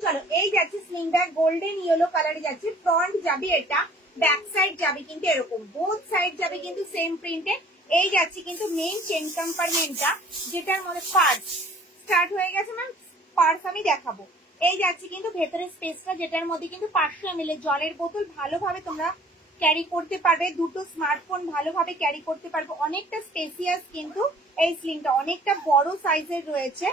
চলো এই যাচ্ছে স্লিং ব্যাগ, গোল্ডেন ইয়েলো কালারে যাচ্ছে। ফ্রন্ট যাবে এটা, ব্যাক সাইড যাবে কিন্তু এরকম, বোথ সাইড যাবে কিন্তু সেম প্রিন্টে। এই যাচ্ছে কিন্তু মেইন চেন কম্পার্টমেন্টটা, যেটার মধ্যে পার্স স্টার্ট হয়ে গেছে ম্যাম। পার্স আমি দেখাবো। এই যাচ্ছে কিন্তু ভেতরের স্পেসটা, যেটার মধ্যে কিন্তু 500 ml জলের বোতল ভালোভাবে তোমরা ক্যারি করতে পারবে, দুটো স্মার্টফোন ভালোভাবে ক্যারি করতে পারবে। অনেকটা স্পেসিয়াস কিন্তু এই স্লিংটা, অনেকটা বড় সাইজের রয়েছে।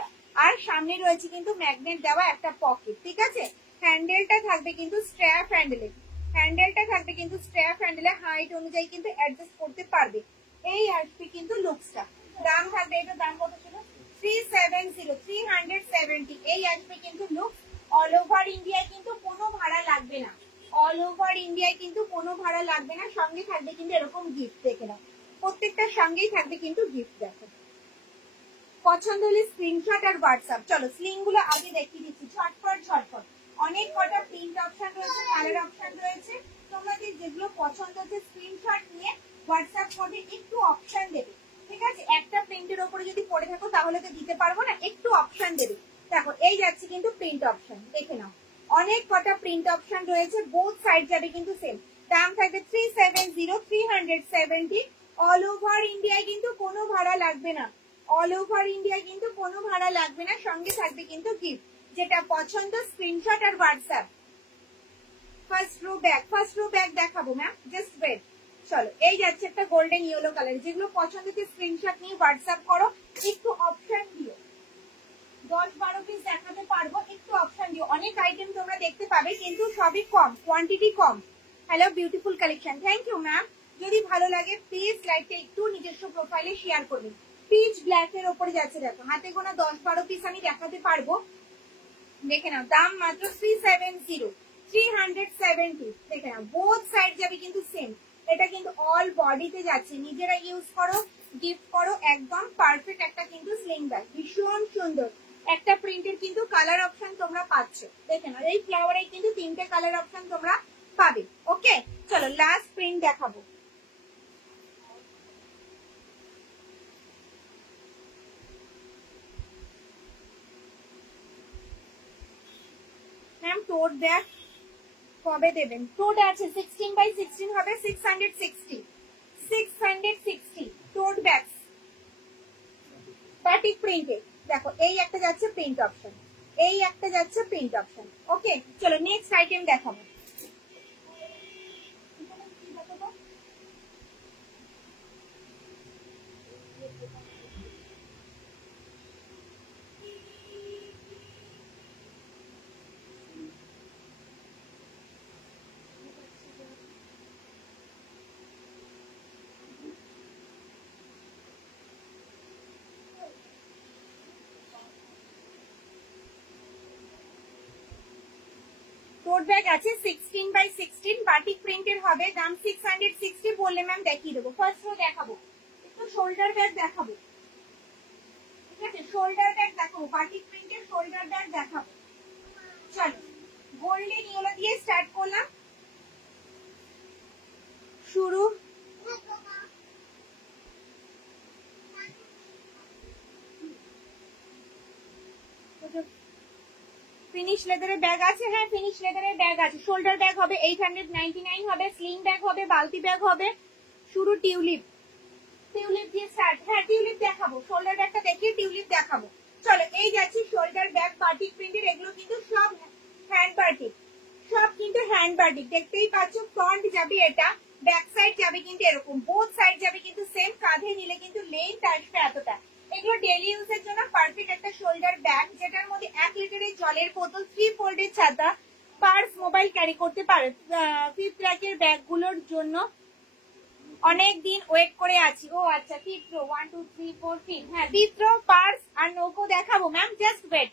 আর সামনে রয়েছে কিন্তু ম্যাগনেট দেওয়া একটা পকেট, ঠিক আছে। হ্যান্ডেলটা থাকবে কিন্তু স্ট্র্যাপ হ্যান্ডেলে, হ্যান্ডেলটা থাকবে কিন্তু স্ট্র্যাপ হ্যান্ডেলে, হাইট অনুযায়ী কিন্তু অ্যাডজাস্ট করতে পারবে। এই আসবে কিন্তু লুকসটা। দাম থাকবে, এটা দাম কত ছিল? 370 এই আসবে কিন্তু লুকস। অল ওভার ইন্ডিয়ায় কিন্তু কোনো ভাড়া লাগবে না, অল ওভার ইন্ডিয়ায় কিন্তু কোনো ভাড়া লাগবে না। সঙ্গে থাকবে কিন্তু এরকম গিফট, দেখে নাও প্রত্যেকটার সঙ্গেই থাকবে কিন্তু গিফট। দেখো পছন্দ হলে স্ক্রিনশট আর হোয়াটসঅ্যাপ। চলো স্লিং গুলো আগে দেখিয়ে দিচ্ছি ঝটপট ঝটপট। অনেক কটা প্রিন্ট অপশন রয়েছে, কালার অপশন রয়েছে, তোমাদের যেগুলো পছন্দ হচ্ছে স্ক্রিনশট নিয়ে হোয়াটসঅ্যাপ করবে, একটু অপশন দেবে, ঠিক আছে। একটা প্রিন্টের ওপরে যদি পড়ে থাকো তাহলে তো দিতে পারবো না, একটু অপশন দেবে। দেখো এই যাচ্ছে কিন্তু প্রিন্ট অপশন, দেখে নাও অনেক কটা প্রিন্ট অপশন রয়েছে, বোথ সাইড যাবে কিন্তু সেম। দাম থাকবে 370 অল ওভার ইন্ডিয়ায় কিন্তু কোনো ভাড়া লাগবে না, অল ওভার ইন্ডিয়া কিন্তু কোনো ভাড়া লাগবে না। সঙ্গে থাকবে কিন্তু গিফট, যেটা পছন্দ স্ক্রিনশট আর হোয়াটসঅ্যাপ। ফার্স্ট রো ব্যাগ দেখাবো ম্যাম, জাস্ট ওয়েট। চলো এই যাচ্ছে একটা গোল্ডেন ইয়েলো কালার, যেগুলো পছন্দ হচ্ছে স্ক্রিনশট নিয়ে হোয়াটসঅ্যাপ করো। একটু অপশন দিও, 10-12 পিস দেখাতে পারবো, একটু অপশন দিও। অনেক আইটেম তোমরা দেখতে পাবে কিন্তু সবই কম, কোয়ান্টিটি কম। Hello beautiful collection, thank you ma'am. যদি ভালো লাগে প্লিজ লাইকটা একটু নিজস্ব প্রোফাইলে শেয়ার করবেন। পিচ ব্ল্যাক এর ওপরে যাচ্ছে, দেখো হাতে গোনা 10-12 পিস আমি দেখাতে পারবো, দেখে নাও। দাম মাত্র 370 দেখে নাও, বোথ সাইড যাবে কিন্তু সেম। এটা কিন্তু অল বডিতে যাচ্ছে, নিজেরা ইউজ করো, গিফট করো, একদম পারফেক্ট একটা কিন্তু স্লিং ব্যাগ, ভীষণ সুন্দর একটা প্রিন্টের কিন্তু কালার অপশন তোমরা পাচ্ছ। দেখে নাও এই ফ্লাওয়ারে কিন্তু 3টে কালার অপশন তোমরা পাবে। ওকে চলো লাস্ট প্রিন্ট দেখাবো। ম্যাম টোট ব্যাগ কবে দেবেন? টোট আছে 16x16 হবে, 660 টোট ব্যাগ বাটিক প্রিন্টে। দেখো এই একটা যাচ্ছে প্রিন্ট অপশন, এই একটা যাচ্ছে প্রিন্ট অপশন। ওকে চলো নেক্সট আইটেম দেখাবো। টোট ব্যাগ আছে 16x16 বাটিক প্রিন্টের হবে, দাম 660 বললে ম্যাম দেখিয়ে দেবো। ফার্স্ট রো দেখাবো, একটু শোল্ডার ব্যাগ দেখাবো, ঠিক আছে শোল্ডার ব্যাগ দেখাবো, বাটিক প্রিন্টের শোল্ডার ব্যাগ দেখাবো। চলো গোল্ডেন ইয়েলো দিয়ে স্টার্ট করলাম, শুরু। ফিনিশ লেদারের ব্যাগ আছে, হ্যাঁ ফিনিশ লেদারের ব্যাগ আছে। শোল্ডার ব্যাগ হবে 899 হবে, স্লিং ব্যাগ হবে, বালতি ব্যাগ হবে। শুরু টিউলিপ, টিউলিপ দিয়ে স্টার্ট। হ্যাঁ টিউলিপ দেখাবো, শোল্ডার ব্যাগটা দেখিয়ে টিউলিপ দেখাবো। চলো এই যাচ্ছি শোল্ডার ব্যাগ বাটিক প্রিন্টের, এগুলো কিন্তু সব হ্যান্ড বাটিক, সব কিন্তু হ্যান্ড বাটিক দেখতেই পাচ্ছ। ফ্রন্ট যাবে এটা, ব্যাক সাইড যাবে কিন্তু এরকম, বোথ সাইড যাবে কিন্তু সেম। কাঁধে নিলে কিন্তু লেন্থ আসবে এতটা। এগুলো ডেলি ইউজের জন্য পারফেক্ট একটা শোল্ডার ব্যাগ, যেটার মধ্যে 1 লিটারের জলের বোতল, 3 ফোল্ডের ছাতা, পার্স, মোবাইল ক্যারি করতে পারে। ফিফথ র্যাকের ব্যাগ গুলোর জন্য অনেক দিন ওয়েট করে আছি। ও আচ্ছা ফিফথ রো 1 2 3 4 5, হ্যাঁ ফিফথ রো পার্স আর নৌকো দেখাবো ম্যাম, জাস্ট ওয়েট।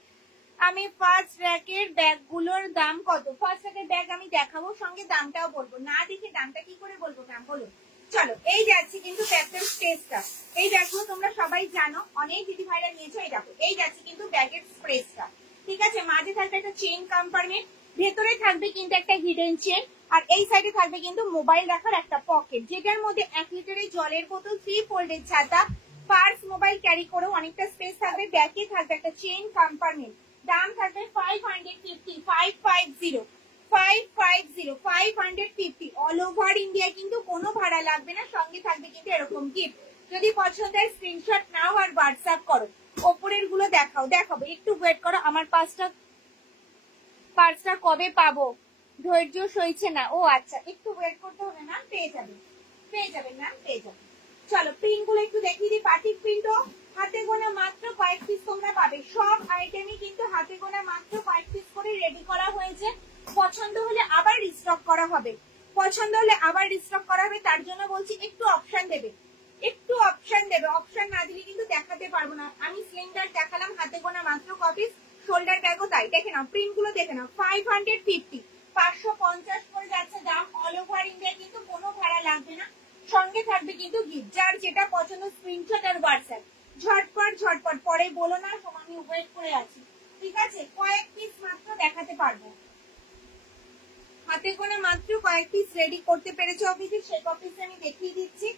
আমি ফার্স্ট র্যাকের ব্যাগ গুলোর দাম কত, ফার্স্ট র্যাকের ব্যাগ আমি দেখাবো, সঙ্গে দামটাও বলবো, না দেখে দামটা কি করে বলবো ম্যাম বলুন। চলো এই যাচ্ছে কিন্তু ব্যাগের স্পেসটা, এই ব্যাগগুলো তোমরা সবাই জানো, অনেক দিদি ভাইরা নিয়েছো। এই দেখো এই যাচ্ছে কিন্তু ব্যাগের স্পেসটা, ঠিক আছে। মাঝে থাকবে একটা চেইন কম্পার্টমেন্ট, ভেতরে থাকবে কিন্তু একটা হিডেন চেন, আর এই সাইডে থাকবে কিন্তু মোবাইল রাখার একটা পকেট, যেটার মধ্যে 1 লিটারের জলের বোতল, 3 ফোল্ডের ছাতা, পার্স, মোবাইল ক্যারি করেও অনেকটা স্পেস থাকবে। ব্যাগে থাকবে একটা চেইন কম্পার্টমেন্ট, দাম থাকবে 550 550 550 550 অল ওভার ইন্ডিয়া কিন্তু কোনো ভাড়া লাগবে না, সঙ্গে থাকবে কিন্তু এরকম গিফট। যদি পছন্দ হয় স্ক্রিনশট নাও আর হোয়াটসঅ্যাপ করো। ওপরের গুলো দেখাবো একটু ওয়েট করো। আমার পার্সটা কবে পাবো? ধৈর্য সইছে না। ও আচ্ছা, একটু ওয়েট করতে হবে ম্যাম, পেয়ে যাবেন ম্যাম, পেয়ে যাবেন। চলো প্রিন্ট গুলো একটু দেখিয়ে দিই। বাটিক প্রিন্টও হাতে গোনা মাত্র কয়েক পিস তোমরা পাবে। সব আইটেমই কিন্তু হাতে গোনা মাত্র কয়েক পিস করে রেডি করা হয়েছে। পছন্দ হলে আবার রিস্টক করা হবে, তার জন্য বলছি একটু অপশন দেবে, অপশন না দিলে কিন্তু দেখাতে পারবো না। আমি স্লিংটার দেখালাম হাতে গোনা মাত্র কপিস, শোল্ডার ব্যাগও তাই। দেখে নাও প্রিন্ট গুলো, দেখে নাও 550 550 করে যাচ্ছে দাম। অল ওভার ইন্ডিয়া কিন্তু কোনো ভাড়া লাগবে না, সঙ্গে থাকবে কিন্তু গিফট। যার যেটা পছন্দ স্ক্রিনশট আর হোয়াটসঅ্যাপ। ঝটপট পরে বলো না আমি ওয়েট করে আছি, ঠিক আছে? কয়েক পিস মাত্র দেখাতে পারবো, হাতে গোনা মাত্র কয়েক পিস রেডি করতে পেরেছো অফিসে, সেই অফিসে আমি দেখিয়ে দিচ্ছি।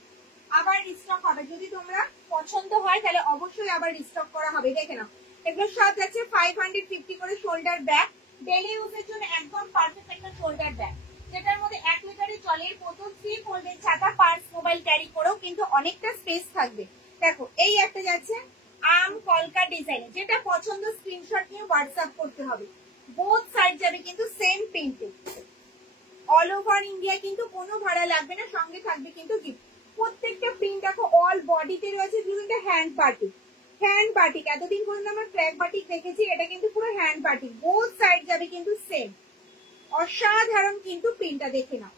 আবার রিস্টক হবে, যদি তোমরা পছন্দ হয় তাহলে অবশ্যই আবার রিস্টক করা হবে। দেখে নাও এগুলো সব যাচ্ছে 550 করে শোল্ডার ব্যাগ। ডেলি ইউজের জন্য একদম পারফেক্ট একটা শোল্ডার ব্যাগ, যেটার মধ্যে 1 লিটারের জলের বোতল, 3 ফোল্ডের ছাতা, পার্স, মোবাইল ক্যারি করেও কিন্তু অনেকটা স্পেস থাকবে। দেখো এই একটা যাচ্ছে আম কলকা ডিজাইনে, যেটা পছন্দ স্ক্রিনশট নিয়ে হোয়াটসঅ্যাপ করতে হবে। বোথ সাইড যাবে কিন্তু সেম প্রিন্টে। অল ওভার ইন্ডিয়া কিন্তু কোনো ভাড়া লাগবে না, সঙ্গে থাকবে কিন্তু গিফট। প্রত্যেকটা প্রিন্ট দেখো অল বডিতে রয়েছে কিন্তু হ্যান্ড বাটিক। এতদিন পর্যন্ত আমরা ক্র্যাক বাটিক দেখেছি, এটা কিন্তু পুরো হ্যান্ড বাটিক। বোথ সাইড যাবে কিন্তু সেম। অসাধারণ কিন্তু প্রিন্টটা, দেখে নাও।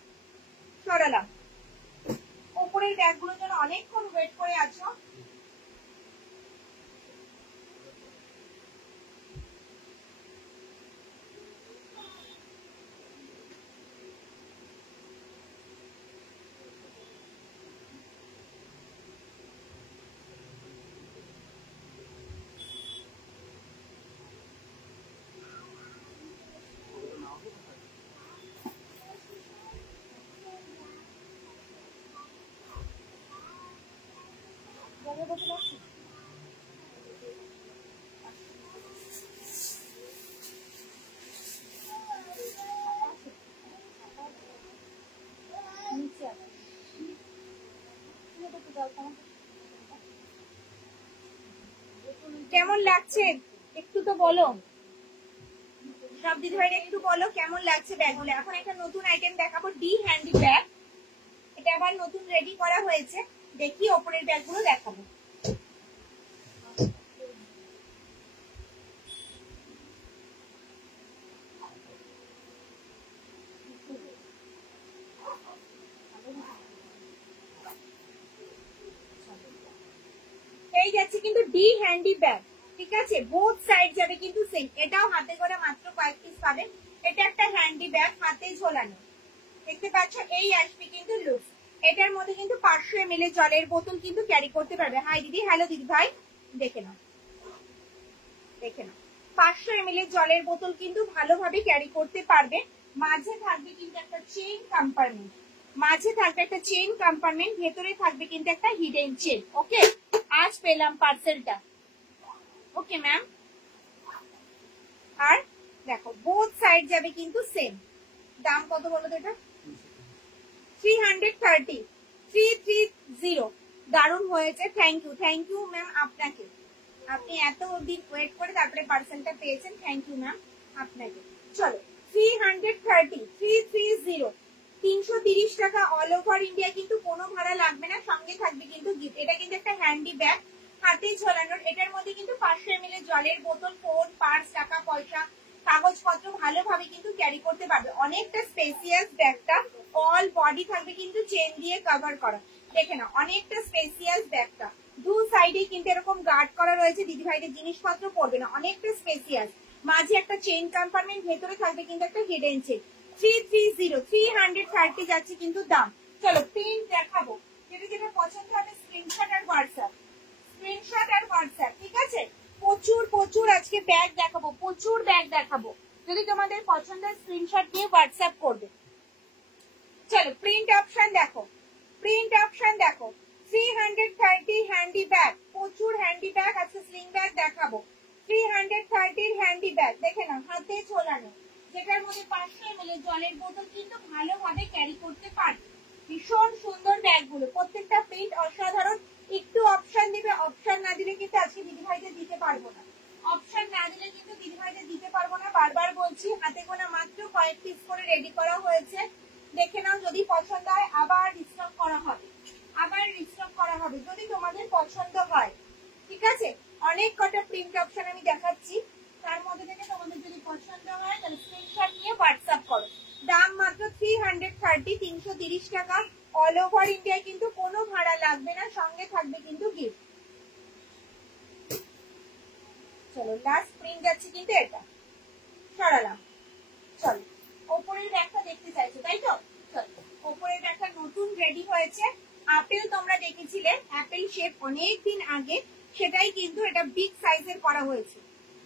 সরালাম। ওপরের ব্যাগগুলোর জন্য অনেকক্ষণ ওয়েট করে আছো। কেমন লাগছে একটু তো বলো, সব দিদি ভাইরা একটু বলো কেমন লাগছে ব্যাগগুলো। এখন একটা নতুন আইটেম দেখাবো, ডি হ্যান্ডি ব্যাগ। এটা আবার নতুন রেডি করা হয়েছে। দেখি ওপরের ব্যাগগুলো দেখাবো। এই যাচ্ছে কিন্তু ডি হ্যান্ডি ব্যাগ, ঠিক আছে? বোথ সাইড যাবে কিন্তু সেম। এটাও হাতে করে মাত্র কয়েক পিস পাবেন। এটা একটা হ্যান্ডি ব্যাগ, হাতে ঝোলানো, দেখতে পাচ্ছ? এই আসবে কিন্তু লুক। এটার মধ্যে কিন্তু 500 ml জলের বোতল কিন্তু ক্যারি করতে পারবে। হাই দিদি, হ্যালো দিদি ভাই, দেখে নাও 500 ml জলের বোতল কিন্তু ভালোভাবে ক্যারি করতে পারবে। মাঝে থাকবে কিন্তু একটা চেইন কম্পার্টমেন্ট, ভেতরে থাকবে কিন্তু একটা হিডেন চেন। ওকে, আজ পেলাম পার্সেলটা। Okay ma'am. আর দেখো বোথ সাইড যাবে কিন্তু সেম। দাম কত বলো তো? এটা 330 330। দারুণ হয়েছে, থ্যাংক ইউ ম্যাম আপনাকে। আপনি এত দিন ওয়েট করে তারপরে পার্সেলটা পেয়েছেন, থ্যাংক ইউ ম্যাম আপনাকে। চলো 330 330 330 টাকা। অল ওভার ইন্ডিয়া কিন্তু কোনো ভাড়া লাগবে না, সঙ্গে থাকবে কিন্তু গিফট। এটা কিন্তু একটা হ্যান্ডি ব্যাগ, হাতে ঝোলানোর। এটার মধ্যে কিন্তু 500 ml জলের বোতল, ফোন, পার্স, টাকা পয়সা, কাগজপত্র ভালোভাবে কিন্তু ক্যারি করতে পারবে। অনেকটা স্পেসিয়াস ব্যাগটা। অল বডি থাকবে কিন্তু চেন দিয়ে কভার করা। দেখে না অনেকটা স্পেসিয়াস ব্যাগটা। দু সাইডে কিন্তু এরকম গার্ড করা রয়েছে, দিদি ভাইদের জিনিসপত্র পড়বে না, অনেকটা স্পেসিয়াস। মাঝে একটা চেইন কম্পার্টমেন্ট, ভেতরে থাকবে কিন্তু একটা হিডেন চেন। 330 330 যাচ্ছে কিন্তু দাম। চলো প্রিন্ট দেখাবো, যেটা যেটা পছন্দ হবে স্ক্রিনশট আর হোয়াটসঅ্যাপ, ঠিক আছে? প্রচুর আজকে ব্যাগ দেখাবো, প্রচুর ব্যাগ দেখাবো। যদি তোমাদের পছন্দ হয় স্ক্রিনশট দিয়ে হোয়াটসঅ্যাপ করবে। চলো প্রিন্ট অপশন দেখো, 330 হ্যান্ডি ব্যাগ। প্রচুর হ্যান্ডি ব্যাগ আছে, স্লিং ব্যাগ দেখাবো। 330 হ্যান্ডি ব্যাগ, দেখে না হাতে ঝোলানো, যেটার মধ্যে 500 ml জলের বোতল কিন্তু ভালোভাবে ক্যারি করতে পারবে। ভীষণ সুন্দর ব্যাগগুলো, প্রত্যেকটা প্রিন্ট অসাধারণ। একটু অপশন দিবে, অপশন না দিলে কিন্তু আজকে দিদিভাইদের দিতে পারবো না, অপশন না দিলে কিন্তু দিদিভাইদের দিতে পারবো না। বারবার বলছি, হাতে গোনা মাত্র কয়েক পিস করে রেডি করা হয়েছে, দেখে নাও। যদি পছন্দ হয় আবার রিস্টক করা হবে, আবার রিস্টক করা হবে যদি তোমাদের পছন্দ হয়। ঠিক আছে, অনেক কটা প্রিন্ট অপশন আমি দেখাচ্ছি, তার মধ্যে থেকে তোমাদের যদি পছন্দ হয় তাহলে স্ক্রিনশট নিয়ে হোয়াটসঅ্যাপ করো। দাম মাত্র 330, 330 টাকা। অল ওভার ইন্ডিয়ায় কিন্তু কোনো ভাড়া লাগবে না, সঙ্গে থাকবে কিন্তু গিফট। চলো লাস্ট প্রিন্ট যাচ্ছে কিন্তু এটা, সরালাম। চলো ওপরের ব্যাগটা দেখতে চাইছো তাই তো? চলো ওপরের ব্যাগটা নতুন রেডি হয়েছে। আপেল তোমরা দেখেছিলে, অ্যাপেল শেপ অনেক দিন আগে, সেটাই কিন্তু এটা বিগ সাইজের করা হয়েছে,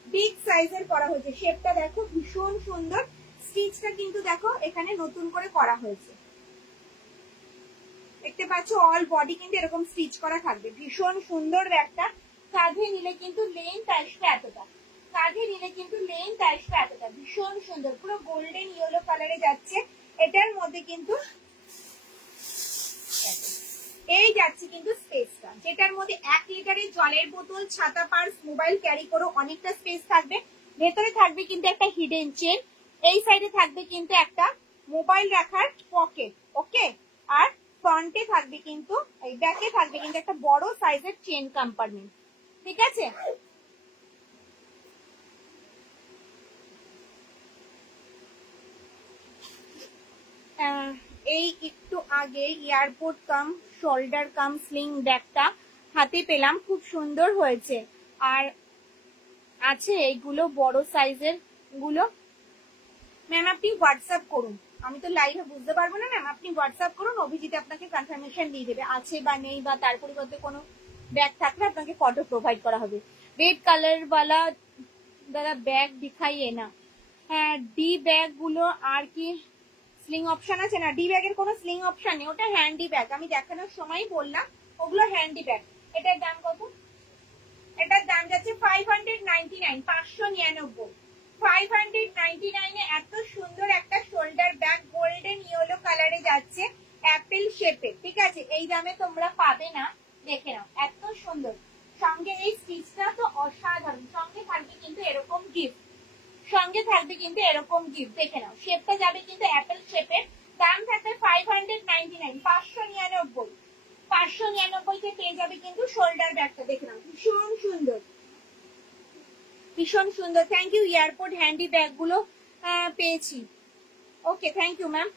বিগ সাইজের করা হয়েছে। শেপটা দেখো ভীষণ সুন্দর, স্টিচটা কিন্তু দেখো এখানে নতুন করে করা হয়েছে, দেখতে পাচ্ছ। অল বডি কিন্তু এরকম স্টিচ করা থাকবে, ভীষণ সুন্দর ব্যাগটা। কাঁধে নিলে কিন্তু লেন্থ আসবে এতটা, কাঁধে নিলে কিন্তু লেন্থ আসবে এতটা, ভীষণ সুন্দর। পুরো গোল্ডেন ইয়েলো কালারে যাচ্ছে। এটার মধ্যে কিন্তু এই যাচ্ছে কিন্তু স্পেসটা, যেটার মধ্যে 1 লিটারের জলের বোতল, ছাতা, পার্স, মোবাইল ক্যারি করো, অনেকটা স্পেস থাকবে। ভেতরে থাকবে কিন্তু একটা হিডেন চেন, এই সাইডে থাকবে কিন্তু একটা মোবাইল রাখার পকেট, ওকে। আর ফ্রন্টে থাকবে কিন্তু, এই ব্যাকে থাকবে কিন্তু একটা বড় সাইজের চেন কম্পার্টমেন্ট, ঠিক আছে। এই একটু আগে এয়ারপোর্ট কাম শোল্ডার কাম স্লিং ব্যাগটা হাতে পেলাম, খুব সুন্দর হয়েছে। আর আছে এইগুলো বড় সাইজের গুলো। ম্যাম আপনি হোয়াটসঅ্যাপ করুন, আমি তো লাইভে বুঝতে পারবো না ম্যাম, আপনি হোয়াটসঅ্যাপ করুন, অভিজিৎ আপনাকে কনফার্মেশন দিয়ে দেবে আছে বা নেই, বা তার পরিবর্তে কোনো ব্যাগ থাকলে আপনাকে ফটো প্রোভাইড করা হবে। রেড কালার वाला দাদা ব্যাগ দিখাইয়ে না। হ্যাঁ ডি ব্যাগ গুলো আর কি স্লিং অপশন আছে না? ডি ব্যাগের কোনো স্লিং অপশন নেই, ওটা হ্যান্ডি ব্যাগ। আমি দেখানোর সময় বললাম ওগুলো হ্যান্ডি ব্যাগ। এটার দাম কত? এটার দাম যাচ্ছে 599, 599। 599 এ এত সুন্দর একটা শোল্ডার ব্যাগ গোল্ডেন ইয়েলো কালারে যাচ্ছে, অ্যাপেল শেপে, ঠিক আছে। এই দামে তোমরা পাবে না, দেখে নাও এত সুন্দর। সঙ্গে এই স্টিচটা তো অসাধারণ, সঙ্গে থাকবে কিন্তু এরকম গিফট, সঙ্গে থাকবে কিন্তু এরকম গিফট, দেখে নাও। শেপটা যাবে কিন্তু অ্যাপেল শেপের। দাম থাকবে 599, 599। 599 তে পেয়ে যাবে কিন্তু শোল্ডার ব্যাগটা, দেখে নাও ভীষণ সুন্দর, ভীষণ সুন্দর। Thank you. Airport handy bag গুলো পেয়েছি, okay thank you ma'am.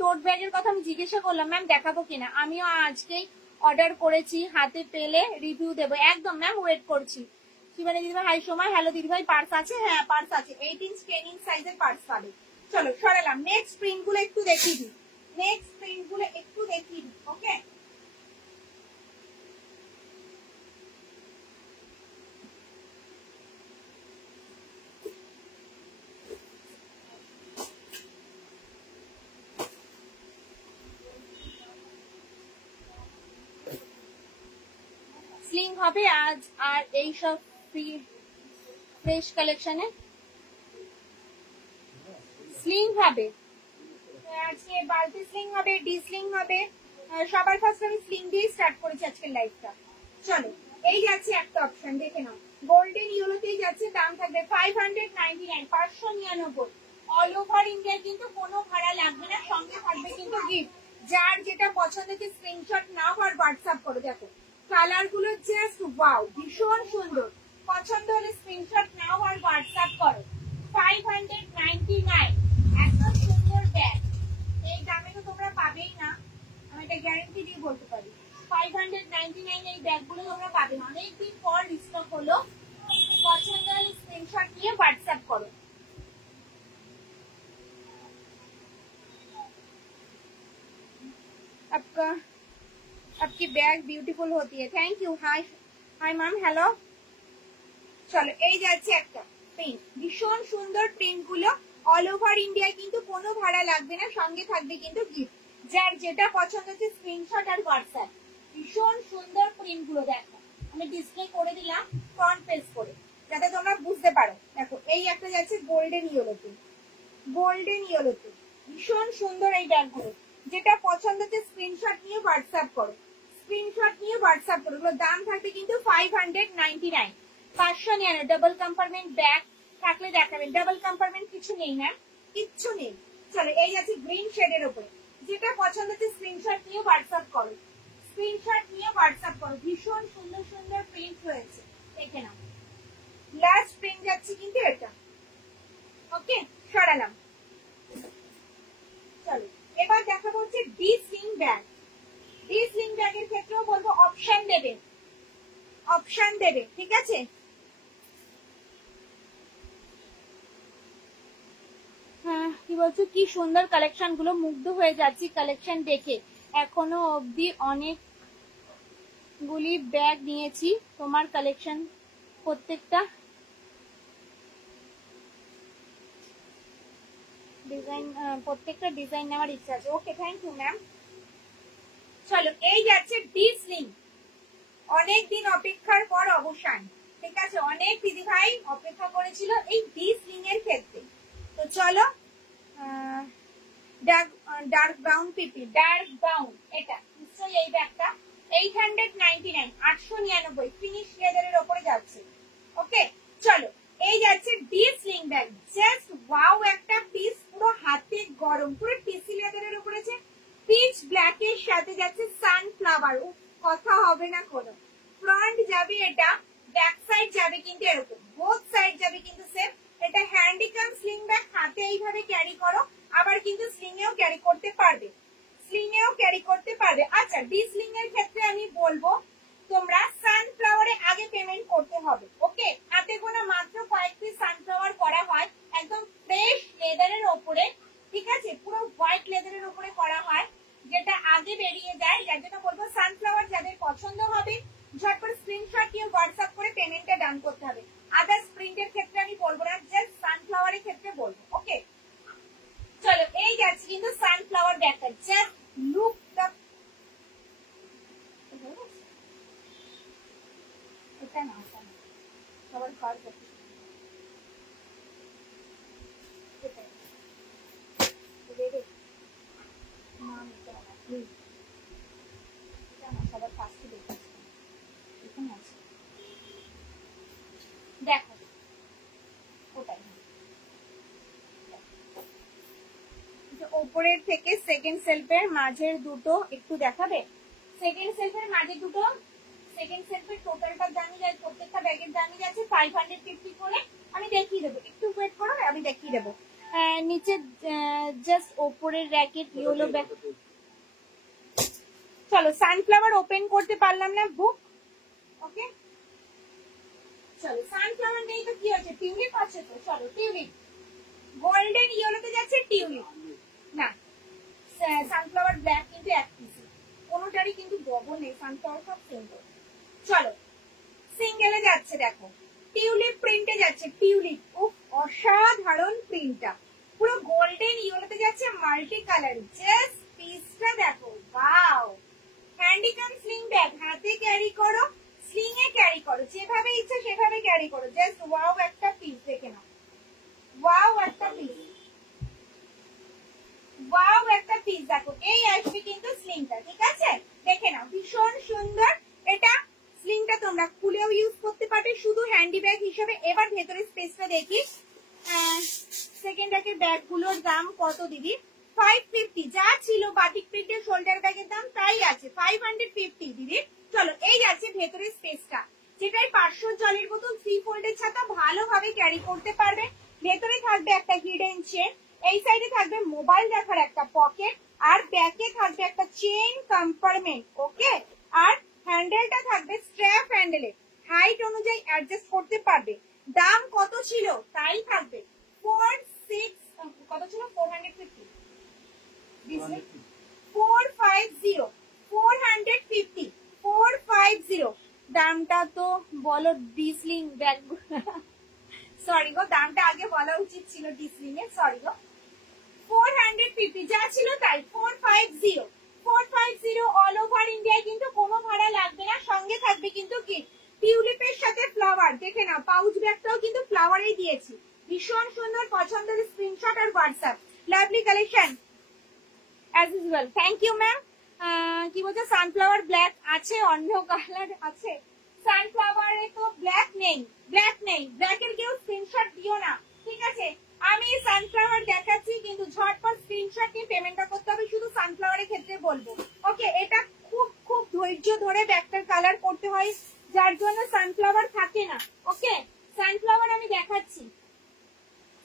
Tote ব্যাগের কথা আমি জিজ্ঞাসা করলাম ম্যাম দেখাবো কিনা, আমিও আজকেই অর্ডার করেছি, হাতে পেলে রিভিউ দেবো। একদম ম্যাম ওয়েট করছি। শিবানী দিদিভাই হাই সময়, হ্যালো দিদিভাই, পার্স আছে? হ্যাঁ পার্স আছে, 8 ইঞ্চ 10 ইঞ্চ সাইজের পার্স পাবে। চলো সরালাম। নেক্সট প্রিন্ট গুলো একটু দেখিয়ে দিই, নেক্সট প্রিন্ট গুলো একটু দেখিয়ে দিই, ওকে। স্লিং হবে আজ, আর এই সব ফ্রেশ কালেকশনে স্লিং হবে আজকে, বালতি স্লিং হবে, ডি স্লিং হবে। সবার ফার্স্ট আমি স্লিং দিয়ে স্টার্ট করেছি আজকের লাইফটা। চলো এই যাচ্ছে একটা অপশন, দেখে নাও গোল্ডেন ইয়েলোতেই যাচ্ছে। দাম থাকবে 599, 599। অল ওভার ইন্ডিয়া কিন্তু কোনো ভাড়া লাগবে না, সঙ্গে থাকবে কিন্তু গিফট। যার যেটা পছন্দ হচ্ছে স্ক্রিনশট নাও আর হোয়াটসঅ্যাপ করে। দেখো কালার গুলো জাস্ট ওয়াও, ভীষণ সুন্দর। পছন্দ হলে স্ক্রিনশট নাও আর হোয়াটসঅ্যাপ করো। 599, এত সুন্দর ব্যাগ এই দামে তো তোমরা পাবেই না, আমি এটা গ্যারান্টি দিয়ে বলতে পারি। 599 এই ব্যাগগুলো তোমরা পাবে না, অনেকদিন পর রিস্টক হলো। পছন্দ হলে স্ক্রিনশট নিয়ে হোয়াটসঅ্যাপ করো। आपकी बैग ब्यूटीफुल होती है, thank you. Hi hi ma'am, hello. চলো এই যাচ্ছে একটা প্রিন্ট, ভীষণ সুন্দর প্রিন্ট গুলো। অল ওভার ইন্ডিয়া কিন্তু কোনো ভাড়া লাগবে না, সঙ্গে থাকবে কিন্তু গিফট। যার যেটা পছন্দ হচ্ছে স্ক্রিনশট আর হোয়াটসঅ্যাপ। ভীষণ সুন্দর প্রিন্ট গুলো দেখো, আমি ডিসপ্লে করে দিলাম ফ্রন্ট পেজ করে যাতে তোমরা বুঝতে পারো। দেখো এই একটা যাচ্ছে গোল্ডেন ইয়েলোতে, গোল্ডেন ইয়েলোতে, ভীষণ সুন্দর এই ব্যাগগুলো। যেটা পছন্দ হচ্ছে স্ক্রিনশট নিয়ে হোয়াটসঅ্যাপ করো, স্ক্রিনশট নিয়ে হোয়াটসঅ্যাপ করো। এগুলোর দাম থাকবে কিন্তু 599, 599। ডাবল কম্পার্টমেন্ট ব্যাগ থাকলে দেখাবেন। ডাবল কম্পার্টমেন্ট কিছু নেই না, কিচ্ছু নেই। চলো এই আছে গ্রিন শেডের উপরে, যেটা পছন্দ হচ্ছে স্ক্রিনশট নিয়ে হোয়াটসঅ্যাপ করো, স্ক্রিনশট নিয়ে হোয়াটসঅ্যাপ করো। ভীষণ সুন্দর সুন্দর প্রিন্ট রয়েছে, দেখে নাও। লাস্ট প্রিন্ট যাচ্ছে কিন্তু এটা। ওকে, সরালাম। চলো এবার দেখাবো হচ্ছে D sling bag. D sling ব্যাগের ক্ষেত্রেও বলবো অপশন দেবে, অপশন দেবে, ঠিক আছে। হ্যাঁ কি বলছো, কি সুন্দর কালেকশন গুলো, মুগ্ধ হয়ে যাচ্ছি কালেকশন দেখে। এখনো অবধি অনেকগুলি ব্যাগ নিয়েছি তোমার কালেকশন, প্রত্যেকটা ডিজাইন, প্রত্যেকটা ডিজাইন নেওয়ার ইচ্ছা আছে। ওকে, থ্যাংক ইউ ম্যাম। চলো এই যাচ্ছে ডি স্লিং, অনেকদিন অপেক্ষার পর অবসান, ঠিক আছে। অনেক দিদি ভাই অপেক্ষা করেছিল এই ডি স্লিং এর ক্ষেত্রে। তো চলো ডার্ক ব্রাউন পিপি, ডার্ক ব্রাউন, এটা নিশ্চয়ই এই ব্যাগটা 899, 899 ফিনিশ লেদারের উপরে যাচ্ছে। ওকে চলো এই যাচ্ছে D sling bag. Just wow একটা পিস, পুরো হাতে গরম, পুরো টিসি লেদারের উপরে আছে। পিচ ব্ল্যাক এর সাথে যাচ্ছে সানফ্লাওয়ার, কথা হবে না কোনো। ফ্রন্ট যাবে এটা, ব্যাক সাইড যাবে কিন্তু এরকম, বোথ সাইড যাবে কিন্তু সেম। এটা হ্যান্ডিকাম স্লিং ব্যাগ, হাতে এইভাবে ক্যারি করো, আবার কিন্তু স্লিং এও ক্যারি করতে পারবে, স্লিং এও ক্যারি করতে পারবে। আচ্ছা ডি স্লিং এর ক্ষেত্রে আমি বলবো তোমরা সানফ্লাওয়ারে আগে পেমেন্ট করতে হবে। ওকে, হাতে গোনা মাত্র কয়েক পিস সানফ্লাওয়ার করা হয়, একদম ফ্রেশ লেদারের ওপরে, ঠিক আছে, পুরো হোয়াইট লেদারের উপরে করা হয়, যেটা আগে বেরিয়ে যায়। যার জন্য বলবো সানফ্লাওয়ার যাদের পছন্দ হবে ঝটপট স্ক্রিনশট নিয়ে হোয়াটসঅ্যাপ করে পেমেন্টটা ডান করতে হবে। আদার্স প্রিন্টের ক্ষেত্রে আমি বলবো না, জাস্ট সানফ্লাওয়ারের ক্ষেত্রে বলবো। ওকে চলো এই যাচ্ছে কিন্তু সানফ্লাওয়ার ব্যাগটা, জাস্ট লুক দ্য, এটা না সবার কাজ করতে সবার কাজটি দেখে এখানে আছে, দেখো ওটাই। ওপরের থেকে সেকেন্ড সেলফের মাঝের দুটো একটু দেখাবে। সেকেন্ড সেলফের মাঝে দুটো, সেকেন্ড সেলফের টোটালটা দামি যায়, প্রত্যেকটা ব্যাগের দামি যাচ্ছে 550 করে। আমি দেখিয়ে দেবো, একটু ওয়েট করো, আমি দেখিয়ে দেবো। নিচে জাস্ট ওপরের র্যাকেট ইয়েলো ব্যাগ। চলো সানফ্লাওয়ার ওপেন করতে পারলাম না বুক। ওকে চলো সানফ্লাওয়ার নেই তো কি হচ্ছে, টিউলিপ আছে তো। চলো টিউলিপ, গোল্ডেন ইয়েলোতে যাচ্ছে টিউলিপ, না সানফ্লাওয়ার ব্ল্যাক কিন্তু এক পিস, কোনোটারই কিন্তু ডবল নেই, সানফ্লাওয়ার সব সিঙ্গেল। চলো সিঙ্গেলে যাচ্ছে, দেখো টিউলিপ প্রিন্টে যাচ্ছে, টিউলিপ, উফ অসাধারণ প্রিন্টটা, পুরো গোল্ডেন ইয়েলোতে যাচ্ছে মাল্টি কালার। জাস্ট পিসটা দেখো, ওয়াও। হ্যান্ডিকাম স্লিং ব্যাগ, হাতে ক্যারি করো, স্লিং এ ক্যারি করো, যেভাবে ইচ্ছে সেভাবে ক্যারি করো। জাস্ট ওয়াও একটা পিস, দেখে নাও, ওয়াও একটা পিস, ওয়াও একটা পিস। দেখো এই আসবে কিন্তু স্লিংটা, ঠিক আছে, দেখে নাও ভীষণ সুন্দর। এটা স্লিংটা তোমরা খুলেও ইউজ করতে পারবে শুধু হ্যান্ডি ব্যাগ হিসেবে। এবার ভেতরে স্পেসটা দেখি। সেকেন্ড ব্যাগের ব্যাগগুলোর দাম কত দিদি? 550, যা ছিল বাটিক প্রিন্টের শোল্ডার ব্যাগের দাম তাই আছে, 550 দিদি। চলো এই যাচ্ছে ভেতরের স্পেসটা, যেটাই 500 জলের বোতল 3 ফোল্ডের ছাতা ভালোভাবে ক্যারি করতে পারবে। ভেতরে থাকবে একটা হিডেন চেন, এই সাইডে থাকবে মোবাইল রাখার একটা পকেট, আর ব্যাকে থাকবে একটা চেইন কম্পার্টমেন্ট। ওকে, আর হ্যান্ডেলটা থাকবে স্ট্র্যাপ হ্যান্ডেলে, হাইট অনুযায়ী অ্যাডজাস্ট করতে পারবে। দাম কত ছিল তাই থাকবে, 46 কত ছিল, 450, 450, 450, 450 দামটা তো বলো ডিসলিং ব্যাগ। সরি গো, দামটা আগে বলা উচিত ছিল ডিসলিং এর, সরি গো। 450 যা ছিল তাই, 450, 450 অল ওভার ইন্ডিয়ায়, কিন্তু কোনো ভাড়া লাগবে না। সঙ্গে থাকবে কিন্তু কি টিউলিপের সাথে ফ্লাওয়ার, দেখে না পাউচ ব্যাগটাও কিন্তু ফ্লাওয়ারেই দিয়েছি, ভীষণ সুন্দর, পছন্দের স্ক্রিনশট আর WhatsApp. Lovely collection as usual. Thank you ma'am. কি বলছে, সানফ্লাওয়ার ব্ল্যাক আছে, অন্য কালার আছে? সানফ্লাওয়ারে তো ব্ল্যাক নেই, ব্ল্যাক নেই, ব্ল্যাকের কেউ স্ক্রিনশট দিও না, ঠিক আছে? আমি সানফ্লাওয়ার দেখাচ্ছি, কিন্তু ঝটপট স্ক্রিনশট নিয়ে পেমেন্টটা করতে হবে, শুধু সানফ্লাওয়ারের ক্ষেত্রে বলবো। ওকে, এটা খুব খুব ধৈর্য ধরে ব্যাগটার কালার করতে হয়, যার জন্য সানফ্লাওয়ার থাকে না। ওকে, সানফ্লাওয়ার আমি দেখাচ্ছি,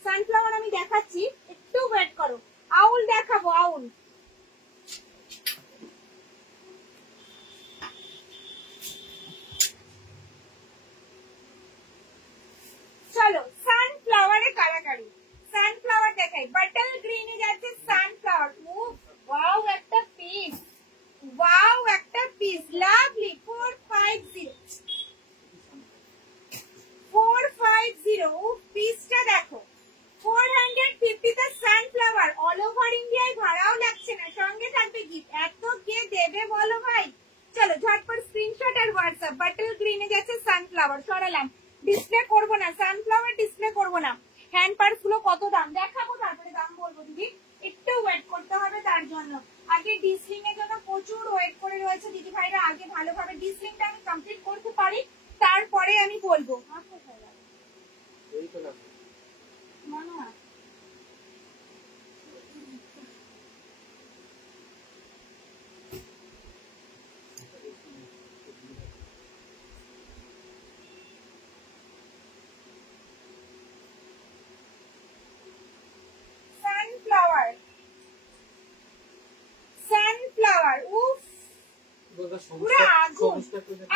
সানফ্লাওয়ার আমি দেখাচ্ছি, একটু ওয়েট করো। আউল দেখাবো, আউল। চলো সানফ্লাওয়ারে কারাকারি, সানফ্লাওয়ার দেখাই। বাটল গ্রিনে যাচ্ছে সানফ্লাওয়ার। ওয়াও একটা পিস, ওয়াও একটা পিস, লাভলি। 450 পিসটা দেখো, 450 তে সানফ্লাওয়ার। অল ওভার ইন্ডিয়ায় ভাড়াও লাগছে না, সঙ্গে থাকবে গিফট। এত কে দেবে বলো ভাই? চলো ঝটপট স্ক্রিনশট আর হোয়াটসঅ্যাপ। বাটল গ্রিনে যাচ্ছে সানফ্লাওয়ার, সরালাম, ডিসপ্লে করবো না, সানফ্লাওয়ার ডিসপ্লে করবো না। হ্যান্ড পার্স গুলো কত দাম দেখাবো, তারপরে দাম বলবো দিদি, একটু ওয়েট করতে হবে তার জন্য। আগে ডিসলিং এর জন্য প্রচুর ওয়েট করে রয়েছে দিদি ভাইরা, আগে ভালোভাবে ডিসলিংটা আমি কমপ্লিট করতে পারি, তারপরে আমি বলবো। মনে হয় সানফ্লাওয়ার, সানফ্লাওয়ার, উফ পুরো আগুন।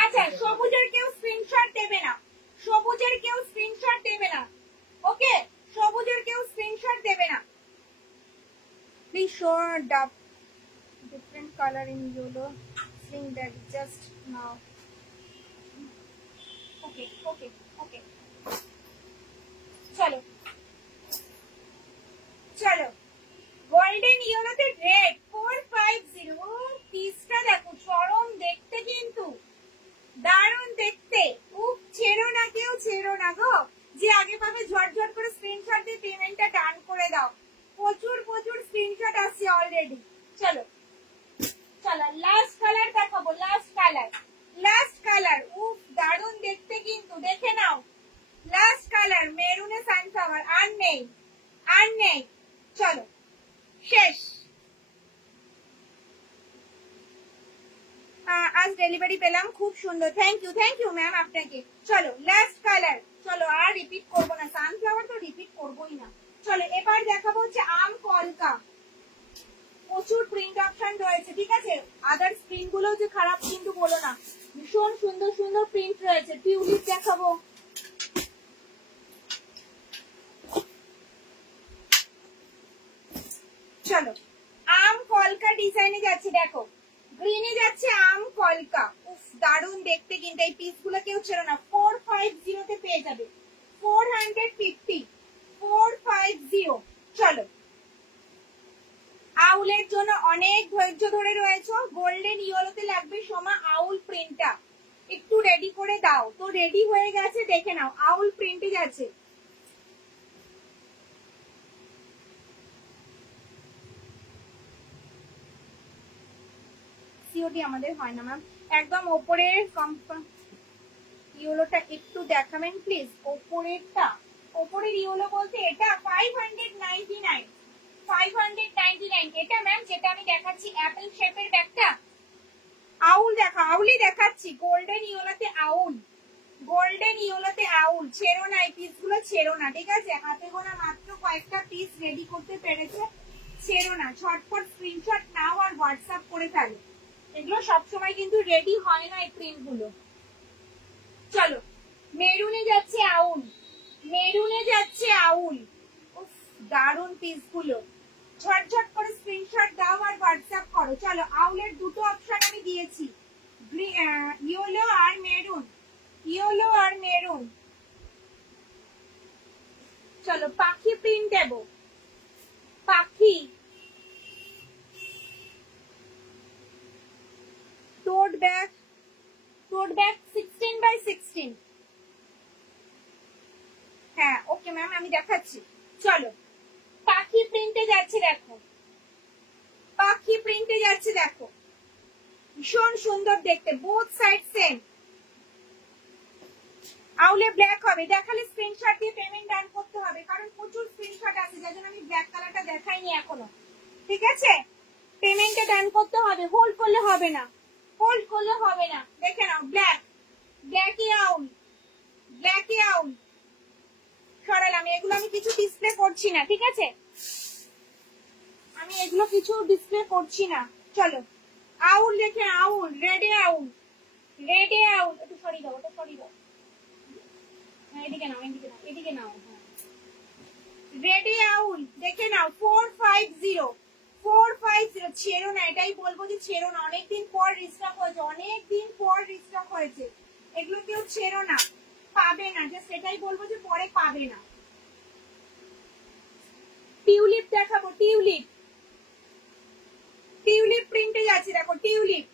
আচ্ছা, সবুজের কেউ স্ক্রিনশট দেবে না, সবুজের কেউ স্ক্রিনশট দেবে না। ওকে, সবুজের কেউ স্ক্রিনশট দেবে না। প্লিজ শো ডাব different color in yellow sling bag just now. Okay, okay, okay. চলো চলো, গোল্ডেন ইয়েলোতে রেড 450। পিসটা দেখো, চরম দেখতে, কিন্তু দারুণ দেখতে। উফ, ছেড়ো না, কেউ ছেড়ো না গো। যে আগে পাবে ঝটঝট করে স্ক্রিনশট দিয়ে পেমেন্টটা ডান করে দাও। প্রচুর প্রচুর স্ক্রিনশট আসছে অলরেডি। চলো চলো, লাস্ট কালার দেখাবো, লাস্ট কালার, লাস্ট কালার। উফ, দারুণ দেখতে কিন্তু, দেখে নাও। লাস্ট কালার মেরুনে সানফ্লাওয়ার, আর নেই, আর নেই। চলো শেষ, আজ ডেলিভারি পেলাম, খুব সুন্দর। থ্যাংক ইউ ম্যাম আপনাকে। চলো লাস্ট কালার, চলো আর রিপিট করবো না, সানফ্লাওয়ার তো রিপিট করবোই না। চলো এবার দেখাবো হচ্ছে আম কলকা। প্রচুর প্রিন্ট অপশন রয়েছে, ঠিক আছে? আদার প্রিন্ট গুলো যে খারাপ কিন্তু বলো না, ভীষণ সুন্দর সুন্দর প্রিন্ট রয়েছে। টিউলিপ দেখাবো, চলো আম কলকা ডিজাইনে যাচ্ছে, দেখো গ্রিনে যাচ্ছে আম কলকা। উফ, দারুণ দেখতে কিন্তু, এই পিস গুলো কেউ ছিল না। 450 তে পেয়ে যাবে, 450, 450। চলো, আউলের জন্য অনেক ধৈর্য ধরে রয়েছে। গোল্ডেন ইয়েলোতে লাগবে সোমা, আউল প্রিন্টটা একটু রেডি করে দাও। তো রেডি হয়ে গেছে, দেখে নাও, আউল প্রিন্টে যাচ্ছে। সিওডি আমাদের হয় না ম্যাম। একদম ওপরের ইয়েলোটা একটু দেখাবেন প্লিজ, ওপরেরটা। ওপরের ইয়েলো বলতে এটা 599, 599 এটা ম্যাম, যেটা আমি দেখাচ্ছি অ্যাপেল শেপের ব্যাগটা। আউল দেখা, আউলই দেখাচ্ছি, গোল্ডেন ইয়েলোতে আউল, গোল্ডেন ইয়েলোতে আউল। ছেড়ো না, এই পিস গুলো ছেড়ো না, ঠিক আছে? হাতে গোনা মাত্র কয়েকটা পিস রেডি করতে পেরেছে, ছেড়ো না। ঝটপট স্ক্রিনশট নাও আর হোয়াটসঅ্যাপ করে ফেলো, এগুলো সবসময় কিন্তু রেডি হয় না এই প্রিন্ট গুলো। চলো, মেরুনে যাচ্ছে আউল, মেরুনে যাচ্ছে আউল। উফ, দারুণ পিস গুলো। ঝটঝট করে স্ক্রিনশট দাও আর হোয়াটসঅ্যাপ করো। চলো, আউলের দুটো অপশন আমি দিয়েছি, ইয়েলো আর মেরুন, ইয়েলো আর মেরুন। চলো পাখি প্রিন্ট দেব, পাখি। টোট ব্যাগ, টোট ব্যাগ 16 by 16। হ্যাঁ ওকে। ওকে ম্যাম আমি দেখাচ্ছি। চলো পাখি প্রিন্টে যাচ্ছে দেখো, পাখি প্রিন্টে যাচ্ছে দেখো, ভীষণ সুন্দর দেখতে, বোথ সাইড সেম। আউলে ব্ল্যাক হবে, দেখালে স্ক্রিনশট দিয়ে পেমেন্ট ডান করতে হবে, কারণ প্রচুর স্ক্রিনশট আছে যার জন্য আমি ব্ল্যাক কালারটা দেখাইনি এখনো। ঠিক আছে, পেমেন্টে ডান করতে হবে, হোল্ড করলে হবে না, হোল্ড করলে হবে না। দেখে নাও ব্ল্যাক, ব্ল্যাকই আউল, ব্ল্যাকই আউল। সরালাম, এগুলো আমি কিছু ডিসপ্লে করছি না, ঠিক আছে, আমি এগুলো কিছু ডিসপ্লে করছি না। চলো আউল দেখে, আউল রেডে আউল, রেডে আউল। একটু সরিয়ে দাও, ওটা সরিয়ে দাও, এদিকে নাও, এদিকে নাও, এদিকে নাও। রেডি আউল দেখে নাও, 450, 450। ছেড়ো না, এটাই বলবো যে ছেড়ো না, অনেকদিন পর রিস্টক হয়েছে, অনেকদিন পর রিস্টক হয়েছে, এগুলো কেউ ছেড়ো না, পাবে না, জাস্ট এটাই বলবো যে পরে পাবে না। টিউলিপ দেখাবো, টিউলিপ, টিউলিপ প্রিন্টে যাচ্ছে দেখো, টিউলিপ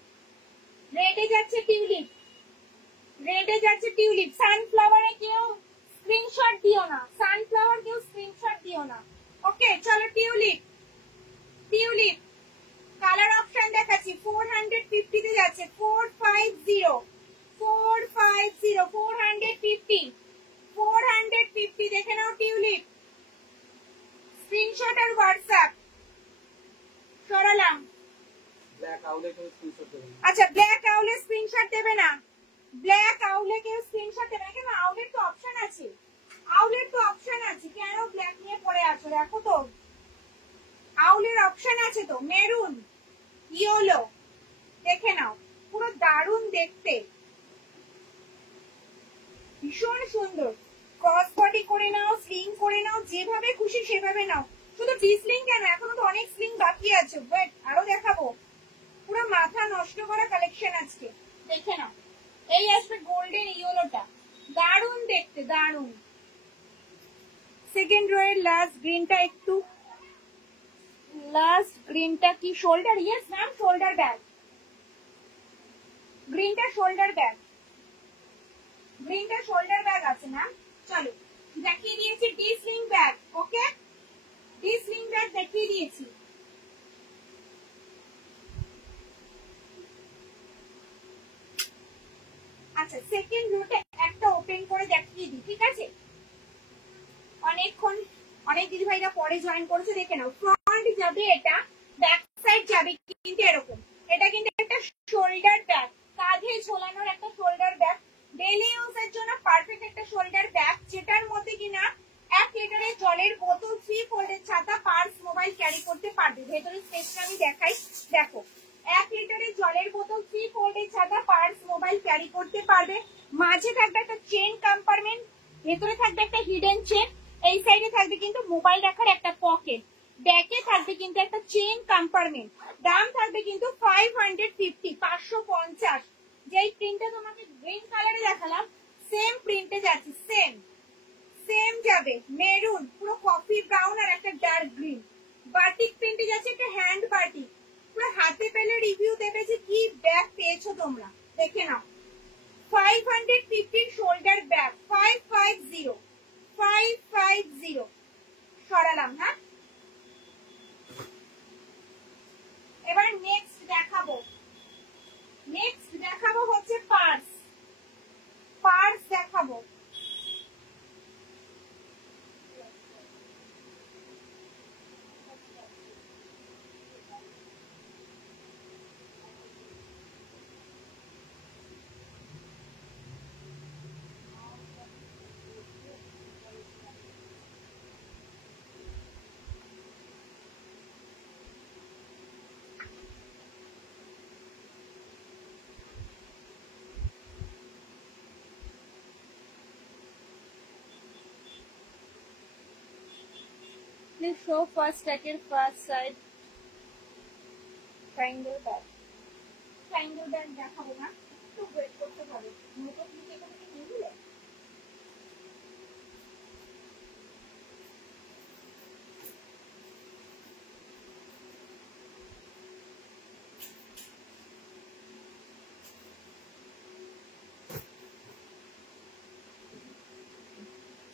রেডে যাচ্ছে, টিউলিপ রেডে যাচ্ছে, টিউলিপ। সানফ্লাওয়ারে কেউ স্ক্রিনশট দিও না, সানফ্লাওয়ার কেউ স্ক্রিনশট দিও না। ওকে চলো টিউলিপ, টিউলিপ কালার অপশন দেখাচ্ছি, 450 তে যাচ্ছে, 450, 450, 450, 450। দেখে নাও টিউলিপ, স্ক্রিনশট আর হোয়াটসঅ্যাপ। সরালাম। আচ্ছা ব্ল্যাক আউলে স্ক্রিনশট দেবে না, ব্ল্যাক আউলে কেউ স্ক্রিনশট দেবে না, কেন আউলের তো অপশন আছে, আউলের তো অপশন আছে, কেন ব্ল্যাক নিয়ে পড়ে আছো, দেখো তো আউলের অপশন আছে তো, মেরুন, ইয়েলো, দেখে নাও পুরো দারুণ দেখতে, ভীষণ সুন্দর। ক্রস বডি করে নাও, স্লিং করে নাও, যেভাবে খুশি সেভাবে নাও। শুধু ডিসলিং কেন, এখনো তো অনেক স্লিং বাকি আছে, ওয়েট আরো দেখাবো। পুরো মাথা নষ্ট করা কালেকশন আজকে, দেখে নাও। এই আসবে গোল্ডেন ইয়েলোটা, দারুণ দেখতে, দারুণ। সেকেন্ড রো এর লাস্ট গ্রিনটা একটু, লাস্ট গ্রিনটা কি shoulder? Yes ma'am, shoulder bag, গ্রিনটা শোল্ডার ব্যাগ, গ্রিনটা শোল্ডার ব্যাগ আছে ম্যাম। চলো দেখিয়ে দিয়েছি D sling bag, okay D sling bag দেখিয়ে দিয়েছি। আচ্ছা সেকেন্ড রোটা একটা ওপেন করে দেখিয়ে দিই, ঠিক আছে, অনেকক্ষণ অনেক দিদি ভাইরা পরে জয়েন করেছে, দেখে নাও। ফ্রন্ট যাবে এটা, ব্যাক সাইড যাবে কিন্তু এরকম, এটা কিন্তু একটা শোল্ডার ব্যাগ, কাঁধে ঝোলানোর একটা শোল্ডার ব্যাগ, ডেইলি ইউজের জন্য পারফেক্ট একটা শোল্ডার ব্যাগ, যেটার মধ্যে কিনা 1 লিটারের জলের বোতল, 3 ফোল্ডের ছাতা, পার্স, মোবাইল ক্যারি করতে পারবে। ভেতরে স্পেসটা আমি দেখাই, দেখো 1 লিটারের জলের বোতল, 3 ফোল্ডের ছাতা, পার্স, মোবাইল ক্যারি করতে পারবে। মাঝে থাকবে একটা চেন কম্পার্টমেন্ট, ভেতরে থাকবে একটা হিডেন চেন, এই সাইডে থাকবে কিন্তু মোবাইল রাখার একটা পকেট, ব্যাকে থাকবে কিন্তু একটা চেইন কম্পার্টমেন্ট। দাম থাকবে কিন্তু 550, 550। যেই প্রিন্টটা তোমাকে গ্রিন কালারে দেখালাম সেম প্রিন্টে যাচ্ছে, সেম সেম যাবে, মেরুন, পুরো কফি ব্রাউন আর একটা ডার্ক গ্রিন। বাটিক প্রিন্টে যাচ্ছে, একটা হ্যান্ড বাটিক, পুরো হাতে পেলে রিভিউ দেবে যে কি ব্যাগ পেয়েছো তোমরা, দেখে নাও। 550 শোল্ডার ব্যাগ, 550, 550। সরালাম, হ্যাঁ এবার নেক্সট দেখাবো, নেক্সট দেখাবো হচ্ছে পার্স, পার্স দেখাবো। Please show first jacket, first side triangle bag, triangle bag দেখাবো না, একটু ওয়েট করতে হবে, নতুন থেকে এখানে কি নিয়ে দিলে।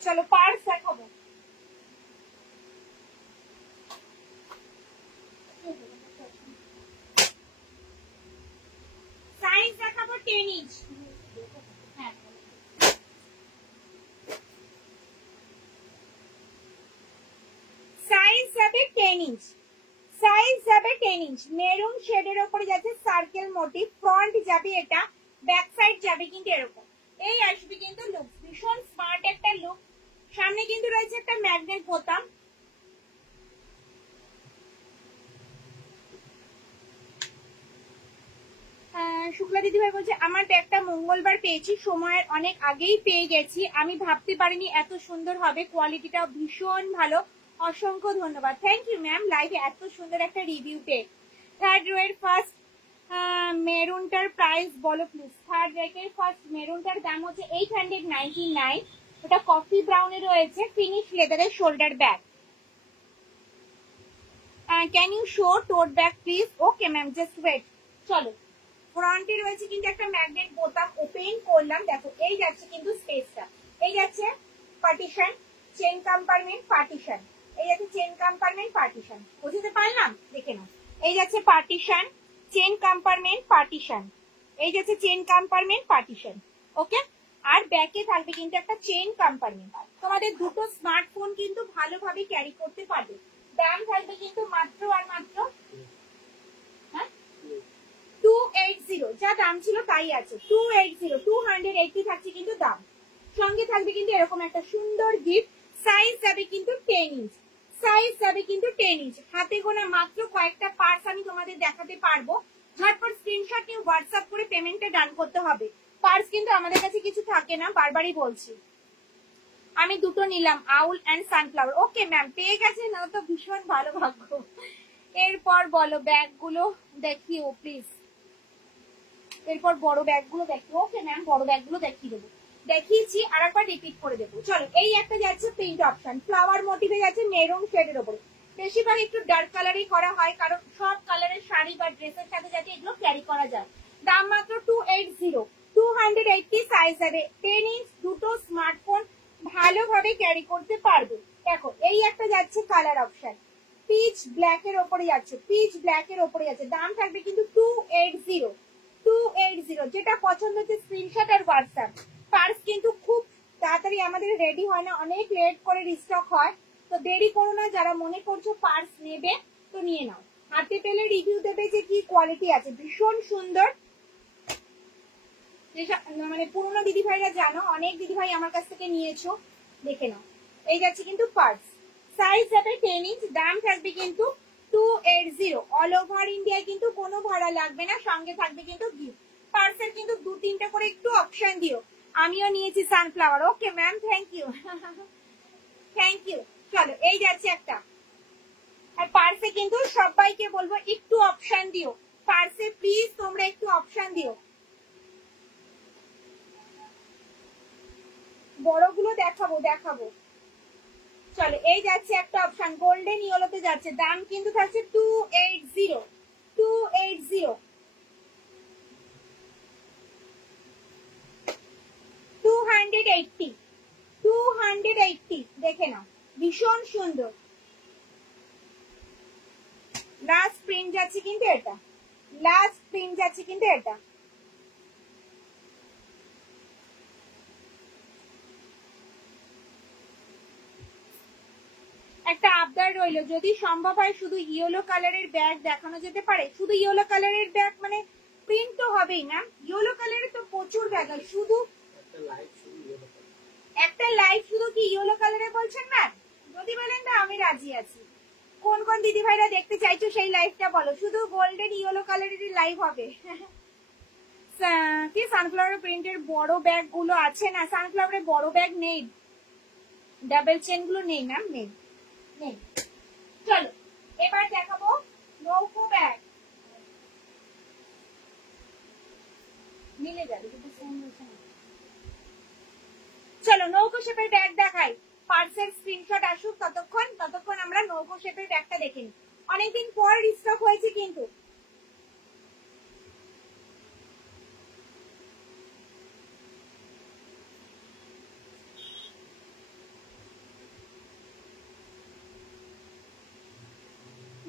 চলো পার্স দেখাবো। সাইজ দেখাবো 10 ইঞ্চ। হ্যাঁ সাইজ যাবে 10 ইঞ্চ, সাইজ যাবে 10 ইঞ্চ। মেরুন শেডের উপরে যাচ্ছে সার্কেল মোটিভ, ফ্রন্ট যাবে এটা, ব্যাক সাইড যাবে কিন্তু এরকম। এই আসবে কিন্তু লুক, ভীষণ স্মার্ট একটা লুক। সামনে কিন্তু রয়েছে একটা ম্যাগনেট বোতাম। শুক্লা দিদি ভাই বলছে আমার ব্যাগটা মঙ্গলবার পেয়েছি, সময়ের অনেক আগেই পেয়ে গেছি, আমি ভাবতে পারিনি এত সুন্দর হবে, কোয়ালিটিটা ভীষণ ভালো, অসংখ্য ধন্যবাদ। থ্যাংক ইউ ম্যাম, লাইভে এত সুন্দর একটা রিভিউ পেয়ে। থার্ড রো এর ফার্স্ট মেরুনটার প্রাইস বলো প্লিজ। থার্ড রেকের ফার্স্ট মেরুনটার দাম হচ্ছে 899। ওটা কফি ব্রাউনে রয়েছে, ফিনিশ লেদারের shoulder bag. Can you show tote bag please? Okay ma'am, just wait. চলো, ফ্রন্টে রয়েছে কিন্তু একটা ম্যাগনেট বোতাম, ওপেন করলাম, দেখো এই যাচ্ছে কিন্তু স্পেসটা, এই যাচ্ছে পার্টিশন, চেন কম্পার্টমেন্ট পার্টিশন, এই যাচ্ছে চেন কম্পার্টমেন্ট পার্টিশন, বুঝতে পারলাম? দেখে নাও, এই যাচ্ছে পার্টিশন, চেন কম্পার্টমেন্ট পার্টিশন, এই যাচ্ছে চেন কম্পার্টমেন্ট পার্টিশন। ওকে, আর ব্যাকে থাকবে কিন্তু একটা চেন কম্পার্টমেন্ট। তোমাদের দুটো স্মার্টফোন কিন্তু ভালোভাবে ক্যারি করতে পারবে। দাম থাকবে কিন্তু মাত্র আর মাত্র 280, যা দাম ছিল তাই আছে, 280, 280 থাকছে কিন্তু দাম। সঙ্গে থাকবে কিন্তু এরকম একটা সুন্দর গিফট। সাইজ যাবে কিন্তু 10 ইঞ্চ, সাইজ যাবে কিন্তু 10 ইঞ্চ। হাতে গোনা মাত্র কয়েকটা পার্স আমি তোমাদের দেখাতে পারবো, ঝটপট স্ক্রিনশট নিয়ে হোয়াটসঅ্যাপ করে পেমেন্টটা ডান করতে হবে। পার্স কিন্তু আমাদের কাছে কিছু থাকে না, বারবারই বলছি। আমি দুটো নিলাম, আউল এন্ড সানফ্লাওয়ার। ওকে ম্যাম, পেয়ে গেছে না তো ভীষণ ভালো ভাগ্য। এরপর বলো ব্যাগগুলো দেখিও প্লিজ, এরপর বড় ব্যাগগুলো দেখি। ওকে ম্যাম, বড় ব্যাগগুলো দেখিয়ে দেবো, দেখিয়েছি আর একবার রিপিট করে দেবো। চলো, এই একটা যাচ্ছে প্রিন্ট অপশন, ফ্লাওয়ার মোটিভে যাচ্ছে মেরুন শেডের উপরে, বেশিরভাগ একটু ডার্ক কালারই করা হয়, কারণ সব কালারের শাড়ি বা ড্রেসের সাথে যাতে এগুলো ক্যারি করা যায়। দাম মাত্র 280, 280, সাইজ যাবে 10 ইঞ্চ। দুটো স্মার্টফোন ভালোভাবে ক্যারি করতে পারবে। দেখো, এই একটা যাচ্ছে কালার অপশন, পিচ ব্ল্যাক এর ওপরে যাচ্ছে, পিচ ব্ল্যাক এর ওপরে যাচ্ছে, দাম থাকবে কিন্তু 280, 280। যেটা পছন্দ হচ্ছে স্ক্রিনশট আর হোয়াটসঅ্যাপ। পার্স কিন্তু খুব তাড়াতাড়ি আমাদের রেডি হয় না, অনেক লেট করে রিস্টক হয়, তো দেরি করো না। যারা মনে করছো পার্স নেবে তো নিয়ে নাও, হাতে পেলে রিভিউ দেবে যে কি কোয়ালিটি আছে, ভীষণ সুন্দর। মানে পুরোনো দিদিভাইরা জানো, অনেক দিদিভাই আমার কাছ থেকে নিয়েছো, দেখে নাও। এই যাচ্ছে কিন্তু পার্স, সাইজ যাবে 10 ইঞ্চ, দাম থাকবে কিন্তু 280। অল ওভার ইন্ডিয়ায় কিন্তু কোনো ভাড়া লাগবে না, সঙ্গে থাকবে কিন্তু গিফট। পার্সেল কিন্তু 2-3টা করে একটু অপশন দিও। আমিও নিয়েছি sunflower. Okay ma'am, thank you, thank you. চলো, এই যাচ্ছে একটা। আর পার্সে কিন্তু সবাইকে বলবো একটু অপশন দিও, পার্সে প্লিজ তোমরা একটু অপশন দিও। বড়গুলো দেখাবো দেখাবো। চলো, এই যাচ্ছে একটা অপশন, গোল্ডেন ইয়েলোতে যাচ্ছে, দাম কিন্তু থাকছে 280, 280, 280, 280। দেখে নাও, ভীষণ সুন্দর। লাস্ট প্রিন্ট যাচ্ছে কিন্তু এটা, লাস্ট প্রিন্ট যাচ্ছে কিন্তু এটা। একটা আবদার রইলো, যদি সম্ভব হয় শুধু ইয়েলো কালারের ব্যাগ দেখানো যেতে পারে। শুধু ইয়েলো কালারের ব্যাগ মানে প্রিন্ট তো হবেই না, ইয়েলো কালারের তো প্রচুর ব্যাগ হয়। শুধু একটা লাইভ শুধু কি ইয়েলো কালারে বলছেন না? যদি বলেন না আমি রাজি আছি। কোন কোন দিদি ভাইরা দেখতে চাইছো সেই লাইভটা বলো, শুধু গোল্ডেন ইয়েলো কালারের লাইভ হবে। কি সানফ্লাওয়ার প্রিন্টের বড় ব্যাগ গুলো আছে না? সানফ্লাওয়ারের বড় ব্যাগ নেই, ডাবল চেন গুলো নেই ম্যাম, নেই নেই। চলো, এবার দেখাবো নৌকো ব্যাগ, মিলে যাবে কিন্তু সেম হচ্ছে না। চলো, নৌকো শেপের ব্যাগ দেখাই, পার্সেল স্ক্রিনশট আসুক, ততক্ষণ আমরা নৌকো শেপের ব্যাগটা দেখে নিই। অনেকদিন পর রিস্টক হয়েছে কিন্তু।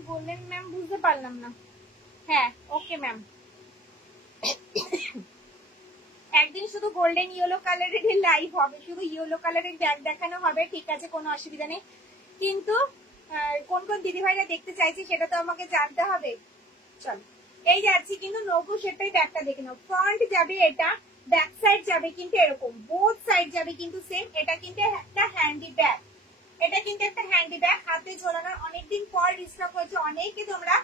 কি বললেন ম্যাম? বুঝতে পারলাম না। হ্যাঁ ওকে ম্যাম। একদিন শুধু গোল্ডেন ইয়েলো কালারের লাইভ হবে, শুধু ইয়েলো কালারের ব্যাগ দেখানো হবে, ঠিক আছে, কোনো অসুবিধা নেই। কিন্তু কোন কোন দিদিভাইরা দেখতে চাইছে সেটা তো আমাকে জানতে হবে। চলো, এই যাচ্ছি কিন্তু নৌকো সেটাই ব্যাগটা দেখে নাও। ফ্রন্ট যাবে এটা, ব্যাক সাইড যাবে কিন্তু এরকম, বোথ সাইড যাবে কিন্তু সেম। এটা কিন্তু একটা হ্যান্ডি ব্যাগ, এটা কিন্তু একটা হ্যান্ডি ব্যাগ, হাতে ঝোলানোর। অনেকদিন পর রিস্টক হয়েছে, অনেকে তোমরা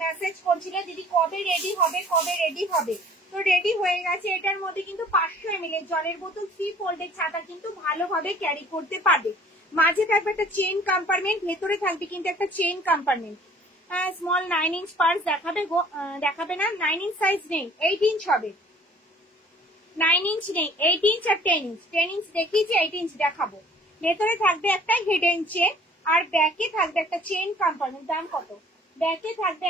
মেসেজ করছিলে দিদি কবে রেডি হবে, কবে রেডি হবে। তো রেডি হয়ে গেছে। এটার মধ্যে কিন্তু 500 ml জলের বোতল, 3 ফোল্ডের ছাতা কিন্তু ভালোভাবে ক্যারি করতে পারবে। মাঝে থাকবে একটা চেইন কম্পার্টমেন্ট, ভেতরে থাকবে কিন্তু একটা chain compartment. Small 9 inch purse দেখাবে গো, দেখাবে না? 9 ইঞ্চ সাইজ নেই, 8 ইঞ্চ হবে। 9 ইঞ্চ নেই, 8 ইঞ্চ আর 10 ইঞ্চ। 10 ইঞ্চ দেখিয়েছি, 8 ইঞ্চ দেখাবো। ভেতরে থাকবে একটা হিডেন চেন, আর ব্যাকে থাকবে একটা চেইন কম্পার্টমেন্ট। দাম কত? ব্যাকে থাকবে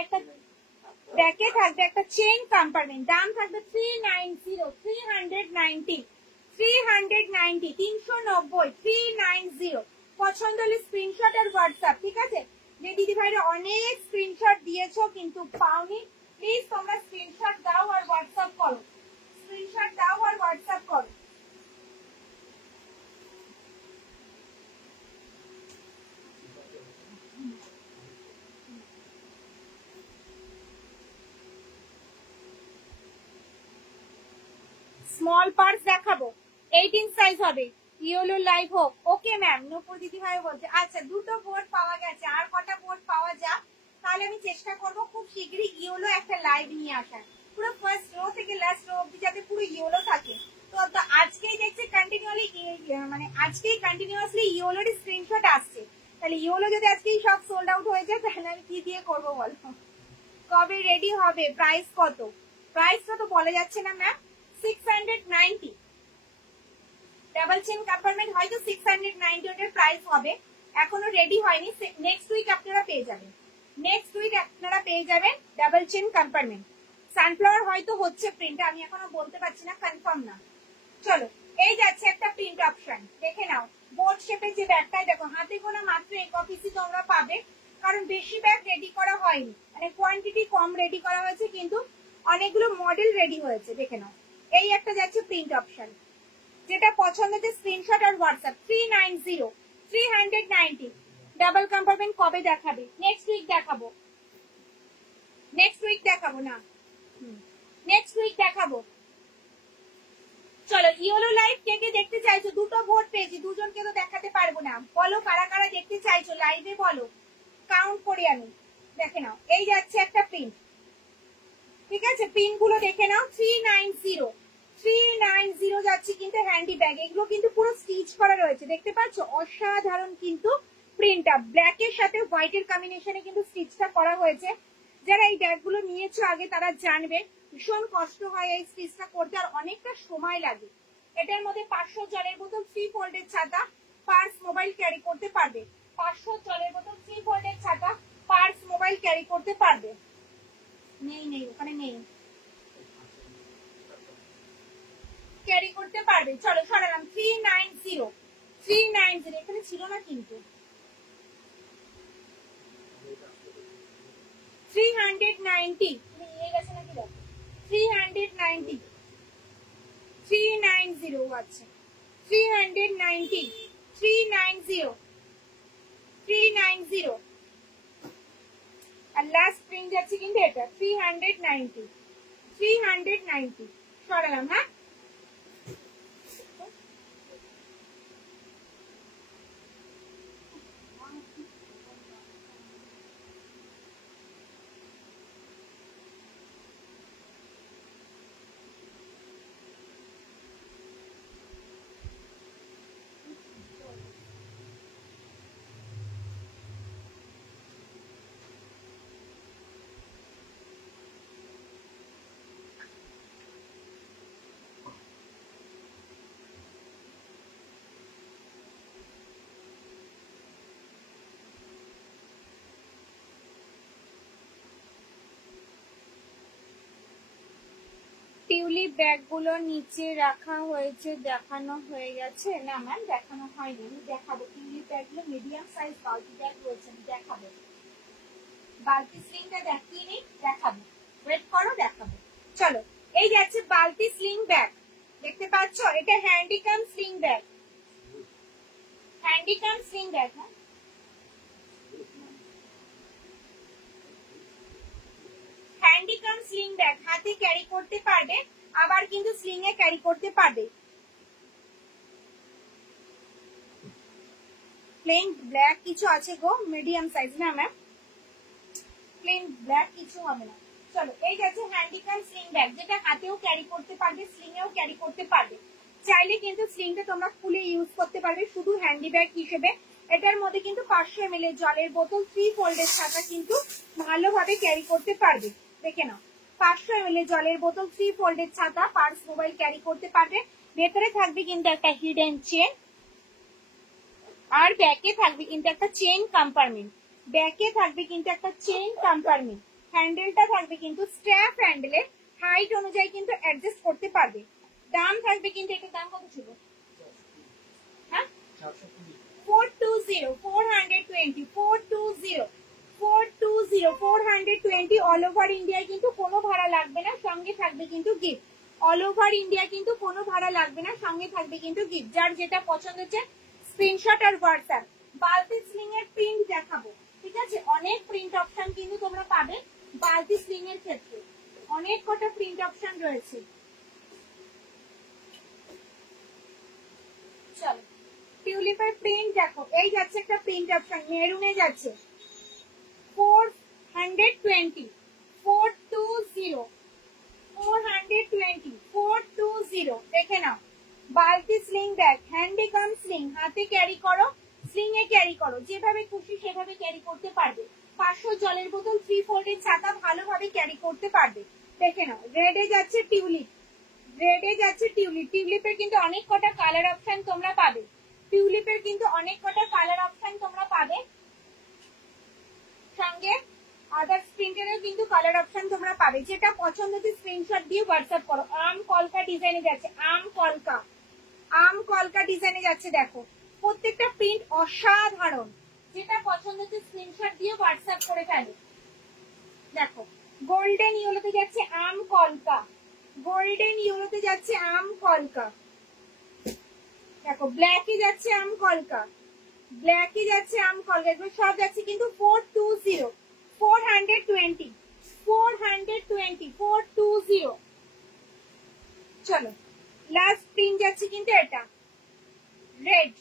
একটা চেইন কম্পার্টমেন্ট, দাম থাকবে 390, 390, 390, 390, 390। পছন্দ হলে স্ক্রিনশট আর হোয়াটসঅ্যাপ, ঠিক আছে? যে দিদি ভাইরা অনেক স্ক্রিনশট দিয়েছো কিন্তু পাওনি, প্লিজ তোমরা স্ক্রিনশট দাও আর হোয়াটসঅ্যাপ করো, স্ক্রিনশট দাও আর হোয়াটসঅ্যাপ করো। স্মল পার্স দেখাবো, 8 ইঞ্চ সাইজ হবে, ইয়েলো লাইভ হোক। ওকে ম্যাম, নূপুর দিদি ভাই বলছে। আচ্ছা, দুটো বোর্ড পাওয়া গেছে, আর কটা বোর্ড পাওয়া যাক, তাহলে আমি চেষ্টা করব খুব শীঘ্রই ইয়েলো একটা লাইভ নিয়ে আসার, পুরো ফার্স্ট রো থেকে লাস্ট রো অব্দি যাতে পুরো ইয়েলো থাকে। তো আজকেই দেখছি কন্টিনিউয়াসলি, মানে আজকেই কন্টিনিউয়াসলি ইয়েলোর স্ক্রিনশট আসছে। তাহলে ইয়েলো যদি আজকেই সব সোল্ড আউট হয়ে যায় তাহলে আমি কি দিয়ে করবো বলো? কবে রেডি হবে? প্রাইস কত? প্রাইসটা তো বলা যাচ্ছে না ম্যাম। 690, ডাবল চেন কম্পার্টমেন্ট হয়তো 690 ওটার প্রাইস হবে, এখনো রেডি হয়নি। নেক্সট উইক আপনারা পেয়ে যাবেন, নেক্সট উইক আপনারা পেয়ে যাবেন ডাবল চেন কম্পার্টমেন্ট। সানফ্লাওয়ার হয়তো হচ্ছে প্রিন্ট, আমি এখনো বলতে পারছি না, কনফার্ম না। চলো, এই যাচ্ছে একটা প্রিন্ট অপশন, দেখে নাও। বোর্ড শেপের যে ব্যাগটাই দেখো, হাতে গোনা মাত্র এক পিসই তোমরা পাবে, কারণ বেশি ব্যাগ রেডি করা হয়নি, মানে কোয়ান্টিটি কম রেডি করা হয়েছে, কিন্তু অনেকগুলো মডেল রেডি হয়েছে, দেখে নাও। এই একটা যাচ্ছে প্রিন্ট অপশন, যেটা পছন্দ হচ্ছে স্ক্রিনশট আর হোয়াটসঅ্যাপ। 390, 390। ডাবল কম্পার্টমেন্ট কবে দেখাবে? নেক্সট উইক দেখাবো, নেক্সট উইক দেখাবো না, নেক্সট উইক দেখাবো। চলো, ইয়েলো লাইভ কে কে দেখতে চাইছো? দুটো ভোট পেয়েছি, দুজনকে তো দেখাতে পারবো না। বলো কারা কারা দেখতে চাইছো লাইভে, বলো, কাউন্ট করি আমি। দেখে নাও, এই যাচ্ছে একটা প্রিন্ট, ঠিক আছে? প্রিন্ট গুলো দেখে নাও। 390, 390 যাচ্ছে কিন্তু হ্যান্ডি ব্যাগ। এগুলো কিন্তু পুরো স্টিচ করা রয়েছে, দেখতে পাচ্ছ? অসাধারণ কিন্তু প্রিন্টটা, ব্ল্যাক এর সাথে হোয়াইট এর কম্বিনেশনে কিন্তু স্টিচটা করা হয়েছে। যারা এই ব্যাগগুলো নিয়েছো আগে তারা জানবে ভীষণ কষ্ট হয় এই স্টিচটা করতে, আর অনেকটা সময় লাগে। এটার মধ্যে 500 জলের বোতল, 3 ফোল্ডের ছাতা, পার্স, মোবাইল ক্যারি করতে পারবে। 500 জলের বোতল, 3 ফোল্ডের ছাতা, পার্স, মোবাইল ক্যারি করতে পারবে। নেই নেই, ওখানে নেই, ক্যারি করতে পারবে। চলো সরালাম। 390, 390, এখানে ছিল না কিন্তু। 390, তুমি নিয়ে গেছে নাকি দেখো। 390, 390 আছে, 390, 390, 390। আর লাস্ট প্রিন্ট যাচ্ছে কিন্তু এটা 390, 390। সরালাম, হ্যাঁ। টিউলিপ ব্যাগগুলো নিচে রাখা হয়েছে, দেখানো হয়ে গেছে? না ম্যাম, দেখানো হয়নি, আমি দেখাবো। টিউলিপ ব্যাগগুলো মিডিয়াম সাইজ বালতি ব্যাগ রয়েছে, আমি দেখাবো, বালতি স্লিংটা দেখিয়ে নিই, দেখাবো, ওয়েট করো দেখাবো। চলো এই যাচ্ছে বালতি স্লিং ব্যাগ, দেখতে পাচ্ছ এটা handycam sling bag, handycam sling bag. Handycam sling bag, হাতে ক্যারি করতে পারবে, আবার কিন্তু স্লিং এ ক্যারি করতে পারবে। প্লেন ব্ল্যাক কিছু আছে গো, মিডিয়াম সাইজ না ম্যাম, প্লেন ব্ল্যাক কিছু হবে না। চলো এই যাচ্ছে হ্যান্ডিকাম স্লিং ব্যাগ, যেটা হাতেও ক্যারি করতে পারবে, স্লিং এও ক্যারি করতে পারবে। চাইলে কিন্তু স্লিংটা তোমরা খুলে ইউজ করতে পারবে শুধু হ্যান্ডি ব্যাগ হিসেবে। এটার মধ্যে কিন্তু 500 ml জলের বোতল 3 ফোল্ডের ছাতা কিন্তু ভালোভাবে ক্যারি করতে পারবে। দেখে নাও 500 ml জলের বোতল 3 ফোল্ডের ছাতা, পার্স মোবাইল ক্যারি করতে পারবে। ভেতরে থাকবে কিন্তু একটা হিডেন চেন, আর ব্যাকে থাকবে কিন্তু একটা চেন কম্পার্টমেন্ট, ব্যাকে থাকবে কিন্তু একটা চেন কম্পার্টমেন্ট। হ্যান্ডেলটা থাকবে কিন্তু স্ট্র্যাপ হ্যান্ডেলে, হাইট অনুযায়ী কিন্তু অ্যাডজাস্ট করতে পারবে। দাম থাকবে কিন্তু, এটার দাম কত ছিল? হ্যাঁ 420, 420, 420, 420, 420 অল ওভার ইন্ডিয়ায় কিন্তু কোনো ভাড়া লাগবে না, সঙ্গে থাকবে কিন্তু গিফট। অল ওভার ইন্ডিয়া কিন্তু কোনো ভাড়া লাগবে না, সঙ্গে থাকবে কিন্তু গিফট। যার যেটা পছন্দ হচ্ছে স্ক্রিনশট আর হোয়াটসঅ্যাপ। বালতি স্লিং এর প্রিন্ট দেখাবো, ঠিক আছে? অনেক প্রিন্ট অপশন কিন্তু তোমরা পাবে বালতি স্লিং এর ক্ষেত্রে, অনেক কটা প্রিন্ট অপশন রয়েছে। চলো টিউলিপের প্রিন্ট দেখো, এই যাচ্ছে একটা প্রিন্ট অপশন, মেরুনে যাচ্ছে 420, 420, 420, 420, দেখে নাও। বালতি স্লিং ব্যাগ, হ্যান্ডিকাম স্লিং, হাতে ক্যারি করো, স্লিং এ ক্যারি করো, যেভাবে খুশি সেভাবে ক্যারি করতে পারবে। 500 জলের বোতল 3 ফোল্ডের ছাতা ভালোভাবে ক্যারি করতে পারবে। দেখে নাও রেডে যাচ্ছে টিউলিপ, রেডে যাচ্ছে টিউলিপ। টিউলিপের কিন্তু অনেক কটা কালার অপশন তোমরা পাবে, টিউলিপের কিন্তু অনেক কটা কালার অপশন তোমরা পাবে, সঙ্গে আদার্স প্রিন্টেরও কিন্তু কালার অপশন তোমরা পাবে। যেটা পছন্দ হচ্ছে স্ক্রিনশট দিয়ে হোয়াটসঅ্যাপ করো। আম কলকা ডিজাইনে যাচ্ছে, আম কলকা, আম কলকা ডিজাইনে যাচ্ছে। দেখো প্রত্যেকটা প্রিন্ট অসাধারণ, যেটা পছন্দ হচ্ছে স্ক্রিনশট দিয়ে হোয়াটসঅ্যাপ করে ফেলো। দেখো গোল্ডেন ইয়েলোতে যাচ্ছে আম কলকা, গোল্ডেন ইয়েলোতে যাচ্ছে আম কলকা। দেখো ব্ল্যাকে যাচ্ছে আম কলকা, ব্ল্যাকে যাচ্ছে আম কলকা, এগুলো সব যাচ্ছে কিন্তু 420, 420, 420, 420। চলো লাস্ট প্রিন্ট যাচ্ছে কিন্তু এটা রেড,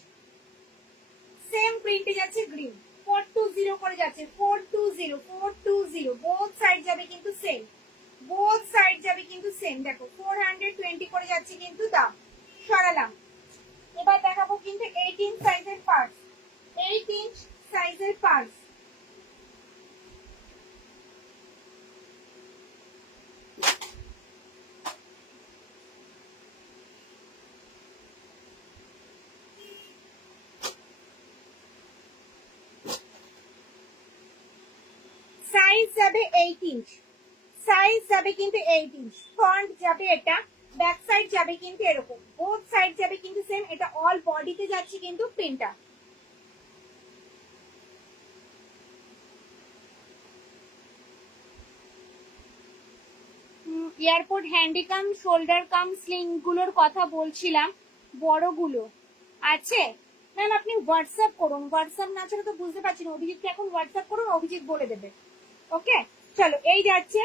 সেম প্রিন্টে যাচ্ছে গ্রিন, 420 করে যাচ্ছে, 420, 420, বোথ সাইড যাবে কিন্তু সেম, বোথ সাইড যাবে কিন্তু সেম। দেখো 420 করে যাচ্ছে কিন্তু দাম। সরালাম, এবার দেখাবো কিন্তু 18 সাইজের পার্স, 18 সাইজের পার্স। সাইজ যাবে 8 সাইজ যাবে কিন্তু 8 ফ্রন্ট যাবে এটা, ব্যাক সাইড যাবে কিন্তু এরকম, বোথ সাইড যাবে কিন্তু সেম। এটা অল বডিতে যাচ্ছে কিন্তু প্রিন্টটা। এয়ারপোর্ট হ্যান্ডিকাম শোল্ডার কাম স্লিং গুলোর কথা বলছিলাম, বড়গুলো আছে ম্যাম। আপনি হোয়াটসঅ্যাপ করুন, হোয়াটসঅ্যাপ না ছাড়া তো বুঝতে পারছি না। অভিজিৎকে এখন হোয়াটসঅ্যাপ করুন, অভিজিৎ বলে দেবে। ওকে চলো এই যাচ্ছে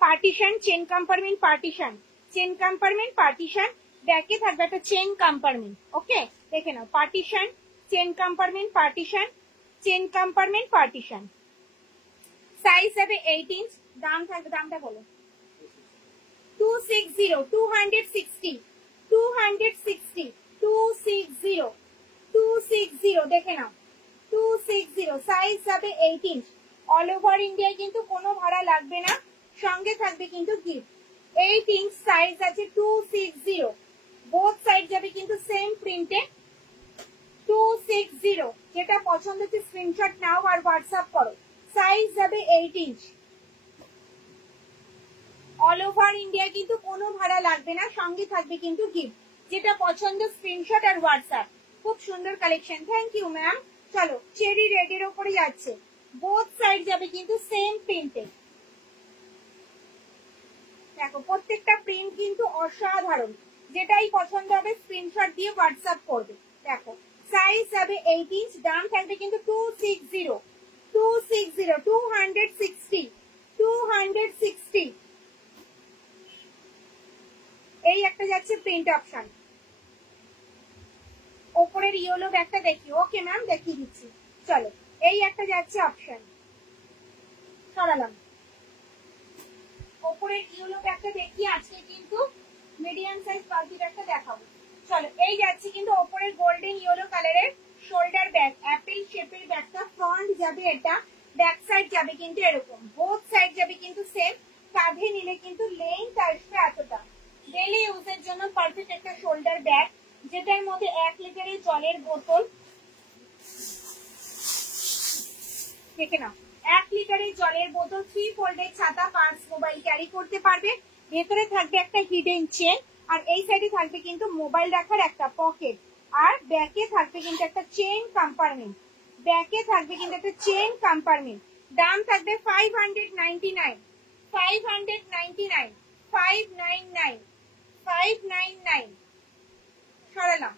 partition, chain compartment, partition, chain compartment, partition, ব্যাকে থাকবে একটা চেন কম্পার্টমেন্ট। ওকে দেখে নাও partition, chain compartment, partition, chain compartment, partition. Size হবে 18, দাম থাকবে, দামটা বলো। 260, 260, 260, 260, 260, দেখে নাও 260, সাইজ যাবে 18। অল ওভার ইন্ডিয়ায় কিন্তু কোনো ভাড়া লাগবে না, সঙ্গে থাকবে কিন্তু গিফট। 18 সাইজ আছে, 260, বোথ সাইড যাবে কিন্তু সেম প্রিন্টে, 260। যেটা পছন্দ হচ্ছে স্ক্রিনশট নাও আর হোয়াটসঅ্যাপ করো। সাইজ যাবে 18, অল ওভার ইন্ডিয়া কিন্তু কোনো ভাড়া লাগবে না, সঙ্গে থাকবে কিন্তু গিফট। যেটা পছন্দ স্ক্রিনশট আর হোয়াটসঅ্যাপ। খুব সুন্দর কালেকশন, থ্যাংক ইউ ম্যাম। চলো চেরি রেড এর উপরে যাচ্ছে, বোথ সাইড যাবে কিন্তু সেম প্রিন্টে। দেখো প্রত্যেকটা প্রিন্ট কিন্তু অসাধারণ, যেটাই পছন্দ হবে স্ক্রিনশট দিয়ে হোয়াটসঅ্যাপ করবে। দেখো সাইজ যাবে 8 ইঞ্চ, দাম থাকবে কিন্তু 260 260 এই একটা যাচ্ছে প্রিন্ট অপশন। ওপরের ইয়েলো ব্যাগটা দেখি, ওকে ম্যাম দেখিয়ে দিচ্ছি। চলো এই একটা যাচ্ছে অপশন, সরালাম। ওপরের ইয়েলো ব্যাগটা দেখি, আজকে কিন্তু মিডিয়াম সাইজ বালতি ব্যাগটা দেখাবো। চলো এই যাচ্ছে কিন্তু ওপরের গোল্ডেন ইয়েলো কালারের শোল্ডার ব্যাগ, অ্যাপেল শেপের ব্যাগটা। ফ্রন্ট যাবে এটা, ব্যাক সাইড যাবে কিন্তু এরকম, বোথ সাইড যাবে কিন্তু সেম। কাঁধে নিলে কিন্তু লেন্থ আসবে এতটা। ডেলি ইউজের জন্য পারফেক্ট একটা শোল্ডার ব্যাগ, যেটার মধ্যে 1 লিটারের জলের বোতল, দেখে নাও 1 লিটারের জলের বোতল, 3 ফোল্ডের ছাতা, পার্স, মোবাইল ক্যারি করতে পারবে। ভেতরে থাকবে একটা হিডেন চেন, আর এই সাইডে থাকবে কিন্তু মোবাইল রাখার একটা পকেট, আর ব্যাকে থাকবে কিন্তু একটা চেইন কম্পার্টমেন্ট। ব্যাকে থাকবে কিন্তু একটা চেইন কম্পার্টমেন্ট। দাম থাকবে 599 599 599 599। সরালাম।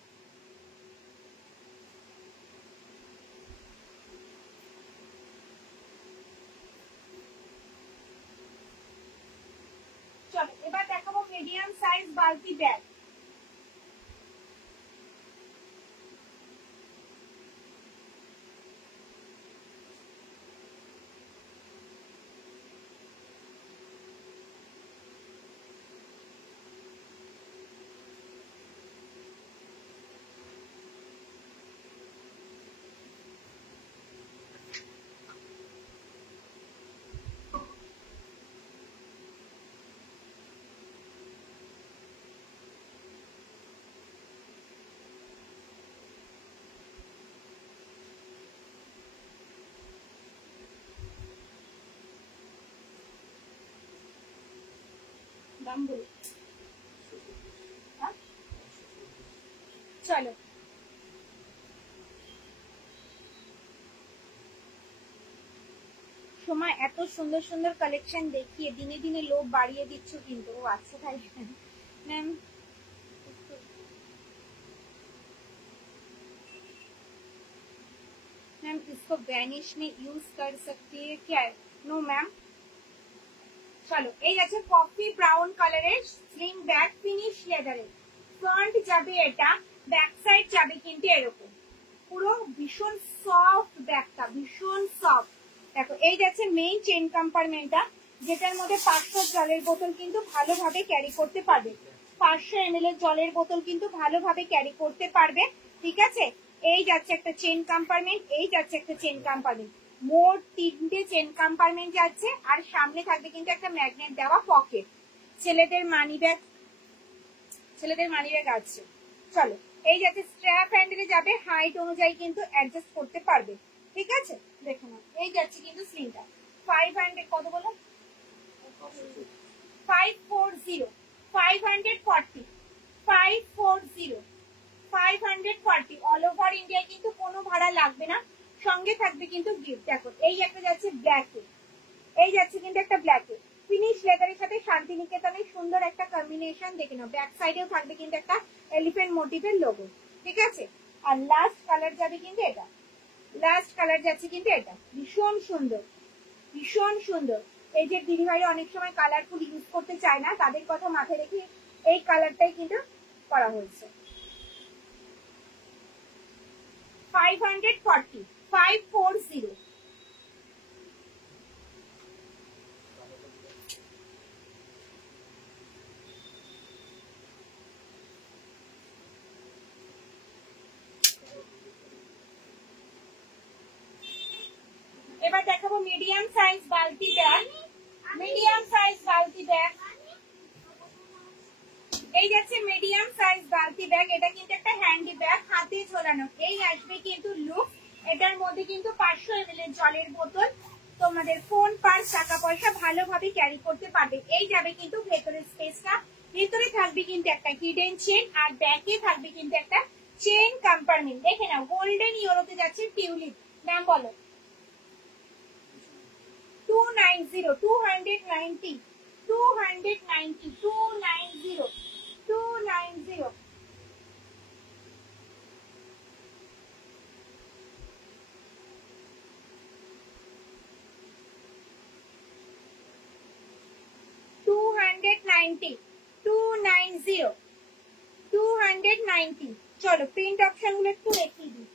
চলো এবার দেখাবো মিডিয়াম সাইজ বালতি ব্যাগ। দাম বলি, চলো সময় এত সুন্দর সুন্দর কালেকশন দেখিয়ে দিনে দিনে লোভ বাড়িয়ে দিচ্ছ কিন্তু। ও আচ্ছা তাই ম্যাম, मैम इसको वैनिश में यूज कर सकती है क्या? No ma'am. চলো এই আছে কফি ব্রাউন কালারের স্লিং ব্যাগ, ফিনিশ লেদারের। ফ্রন্ট যাবে এটা, ব্যাক সাইড যাবে কিন্তু এরকম, পুরো ভীষণ সফট ব্যাগটা, ভীষণ সফট। দেখো এই যাচ্ছে মেইন চেন কম্পার্টমেন্টটা, যেটার মধ্যে 500 জলের বোতল কিন্তু ভালোভাবে ক্যারি করতে পারবে। 500 ml এর জলের বোতল কিন্তু ভালোভাবে ক্যারি করতে পারবে। ঠিক আছে, এই যাচ্ছে একটা চেন কম্পার্টমেন্ট, এই যাচ্ছে একটা চেন কম্পার্টমেন্ট, মোট 3টে চেন কম্পার্টমেন্ট যাচ্ছে। আর সামনে থাকবে কিন্তু একটা ম্যাগনেট দেওয়া পকেট। ছেলেদের মানি ব্যাগ আছে। চলো এই যাচ্ছে স্ট্র্যাপ হ্যান্ডেলে যাবে, হাইট অনুযায়ী কিন্তু অ্যাডজাস্ট করতে পারবে। ঠিক আছে, দেখো না এই যাচ্ছে কিন্তু স্লিংটা। 500 কত বলো? 540 540 540 540 অল ওভার ইন্ডিয়া কিন্তু কোনো ভাড়া লাগবে না, সঙ্গে থাকবে কিন্তু গিফট। দেখো এই একটা যাচ্ছে ব্ল্যাকে, এই যাচ্ছে কিন্তু একটা ব্ল্যাকে, ফিনিশ লেদারের সাথে শান্তিনিকেতনের সুন্দর একটা কম্বিনেশন। দেখে নাও ব্যাক সাইডেও থাকবে কিন্তু একটা এলিফ্যান্ট মোটিভের লোগো। ঠিক আছে, আর লাস্ট কালার যাবে কিন্তু এটা, লাস্ট কালার যাচ্ছে কিন্তু এটা, ভীষণ সুন্দর, ভীষণ সুন্দর। এই যে দিদিভাই অনেক সময় কালারফুল ইউজ করতে চায় না, তাদের কথা মাথায় রেখে এই কালারটাই কিন্তু করা হয়েছে। 540 540। এবার দেখাবো মিডিয়াম সাইজ বালতি ব্যাগ, মিডিয়াম সাইজ বালতি ব্যাগ। এই যাচ্ছে মিডিয়াম সাইজ বালতি ব্যাগ, এটা কিন্তু একটা হ্যান্ডি ব্যাগ, হাতে ঝোলানো। এই আসবে কিন্তু লুক, এটার মধ্যে কিন্তু 500 ml এর জলের বোতল, তোমাদের ফোন, পার্স, টাকা পয়সা ভালোভাবে ক্যারি করতে পারবে। এই যাবে কিন্তু ভেতরের স্পেসটা, ভেতরে থাকবে কিন্তু একটা হিডেন চেন, আর ব্যাকে থাকবে কিন্তু একটা চেন কম্পার্টমেন্ট। দেখে নাও গোল্ডেন ইউরোতে যাচ্ছে টিউলিপ। নাম বলো? 290, 290, 290, 290, 290. চলো প্রিন্ট অপশন গুলো একটু দেখিয়ে দিই।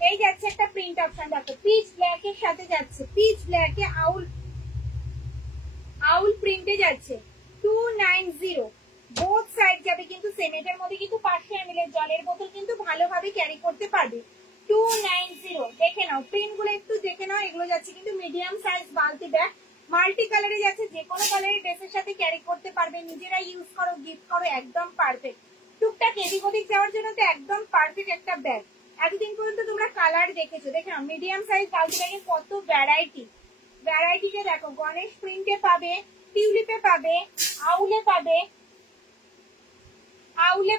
এই যাচ্ছে একটা প্রিন্ট অপশন, দেখো পিচ ব্ল্যাক এর সাথে যাচ্ছে, পিচ ব্ল্যাক এ আউল প্রিন্টে যাচ্ছে 290। বোথ সাইড যাবে কিন্তু সেম। এটার মধ্যে কিন্তু 500 ml এর জলের বোতল কিন্তু ভালোভাবে ক্যারি করতে পারবে। 290 দেখে নাও, প্রিন্ট গুলো একটু দেখে নাও। এগুলো যাচ্ছে কিন্তু মিডিয়াম সাইজ বালতি ব্যাগ, মাল্টি কালারে যাচ্ছে, যে কোনো কালারের ড্রেসের সাথে ক্যারি করতে পারবে, নিজেরা ইউজ করো, গিফট করো, একদম পারফেক্ট। টুকটাক এদিক ওদিক যাওয়ার জন্য তো একদম পারফেক্ট একটা ব্যাগ। এতদিন পর্যন্ত তোমরা কালার দেখেছো, দেখে নাও মিডিয়াম সাইজ বালতি ব্যাগের কত ভ্যারাইটিতে দেখো, গণেশ প্রিন্টে পাবে, টিউলিপে পাবে, আউলে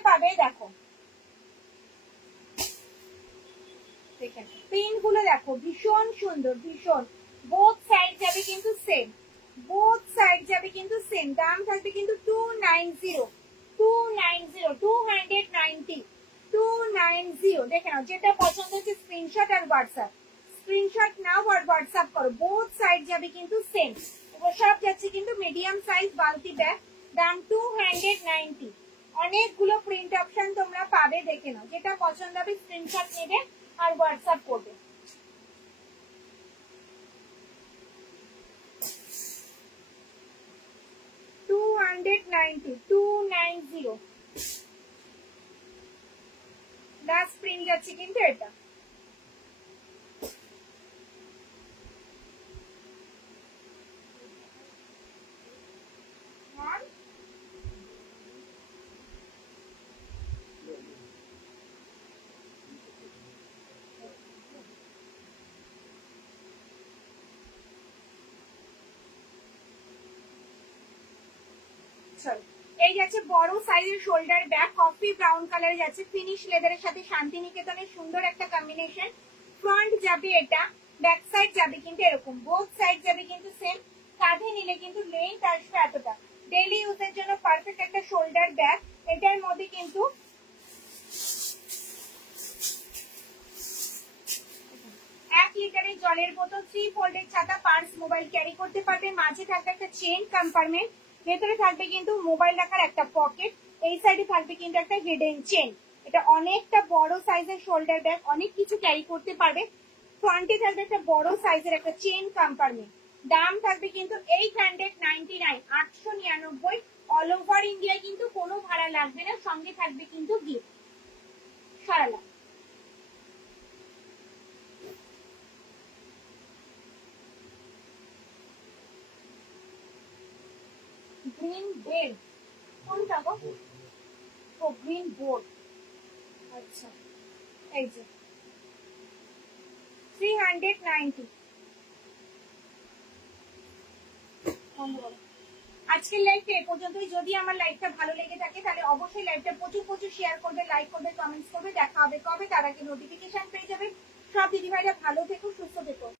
পাবে, দেখো প্রিন্ট গুলো দেখো ভীষণ সুন্দর, ভীষণ। বোথ সাইড যাবে কিন্তু সেম, বোথ সাইড যাবে কিন্তু সেম। দাম থাকবে কিন্তু 290, 290, 290, 290। দেখে নাও, যেটা পছন্দ হচ্ছে স্ক্রিনশট আর হোয়াটসঅ্যাপ, স্ক্রিনশট নাও আর হোয়াটসঅ্যাপ করো। বোথ সাইড যাবে কিন্তু সেম। এগুলো সব যাচ্ছে কিন্তু মিডিয়াম সাইজ বালতি ব্যাগ, দাম 290। অনেকগুলো প্রিন্ট অপশন তোমরা পাবে, দেখে নাও, যেটা পছন্দ হবে স্ক্রিনশট নেবে আর হোয়াটসঅ্যাপ করবে। লাস্ট প্রিন্ট যাচ্ছে কিন্তু এটা। এই যাচ্ছে বড় সাইজের শোল্ডার ব্যাগ, কফি ব্রাউন কালারে যাচ্ছে, ফিনিশ লেদারের সাথে শান্তিনিকেতনের সুন্দর একটা কম্বিনেশন। ফ্রন্ট যাবে এটা, ব্যাক সাইড যাবে কিন্তু এরকম, বোথ সাইড যাবে কিন্তু সেম। কাঁধে নিলে কিন্তু লেন্থ আসবে এতটা। ডেইলি ইউজের জন্য পারফেক্ট একটা শোল্ডার ব্যাগ। এটার মধ্যে কিন্তু 1 লিটারের জলের বোতল, 3 ফোল্ডের ছাতা, পার্স, মোবাইল ক্যারি করতে পারবে। মাঝে থাকবে একটা চেইন কম্পার্টমেন্ট, ভেতরে থাকবে কিন্তু মোবাইল রাখার একটা পকেট, এই সাইডে থাকবে কিন্তু একটা হিডেন চেইন। এটা অনেকটা বড় সাইজের শোল্ডার ব্যাগ, অনেক কিছু ক্যারি করতে পারবে। ফ্রন্টে থাকবে একটা বড় সাইজের একটা চেইন কম্পার্টমেন্ট। দাম থাকবে কিন্তু 899, 899। অল ওভার ইন্ডিয়া কিন্তু কোনো ভাড়া লাগবে না, সঙ্গে থাকবে কিন্তু গিফট। সরালা গ্রিন বেড, কোনটা গো? ও গ্রিন বোর্ড, আচ্ছা। এই যে 390। আজকের লাইভটা এ পর্যন্তই। যদি আমার লাইভটা ভালো লেগে থাকে তাহলে অবশ্যই লাইভটা প্রচুর শেয়ার করবে, লাইক করবে, কমেন্টস করবে। দেখা হবে কবে, তার আগে নোটিফিকেশন পেয়ে যাবে। সব দিদিভাইরা ভালো থেকো, সুস্থ থেকো।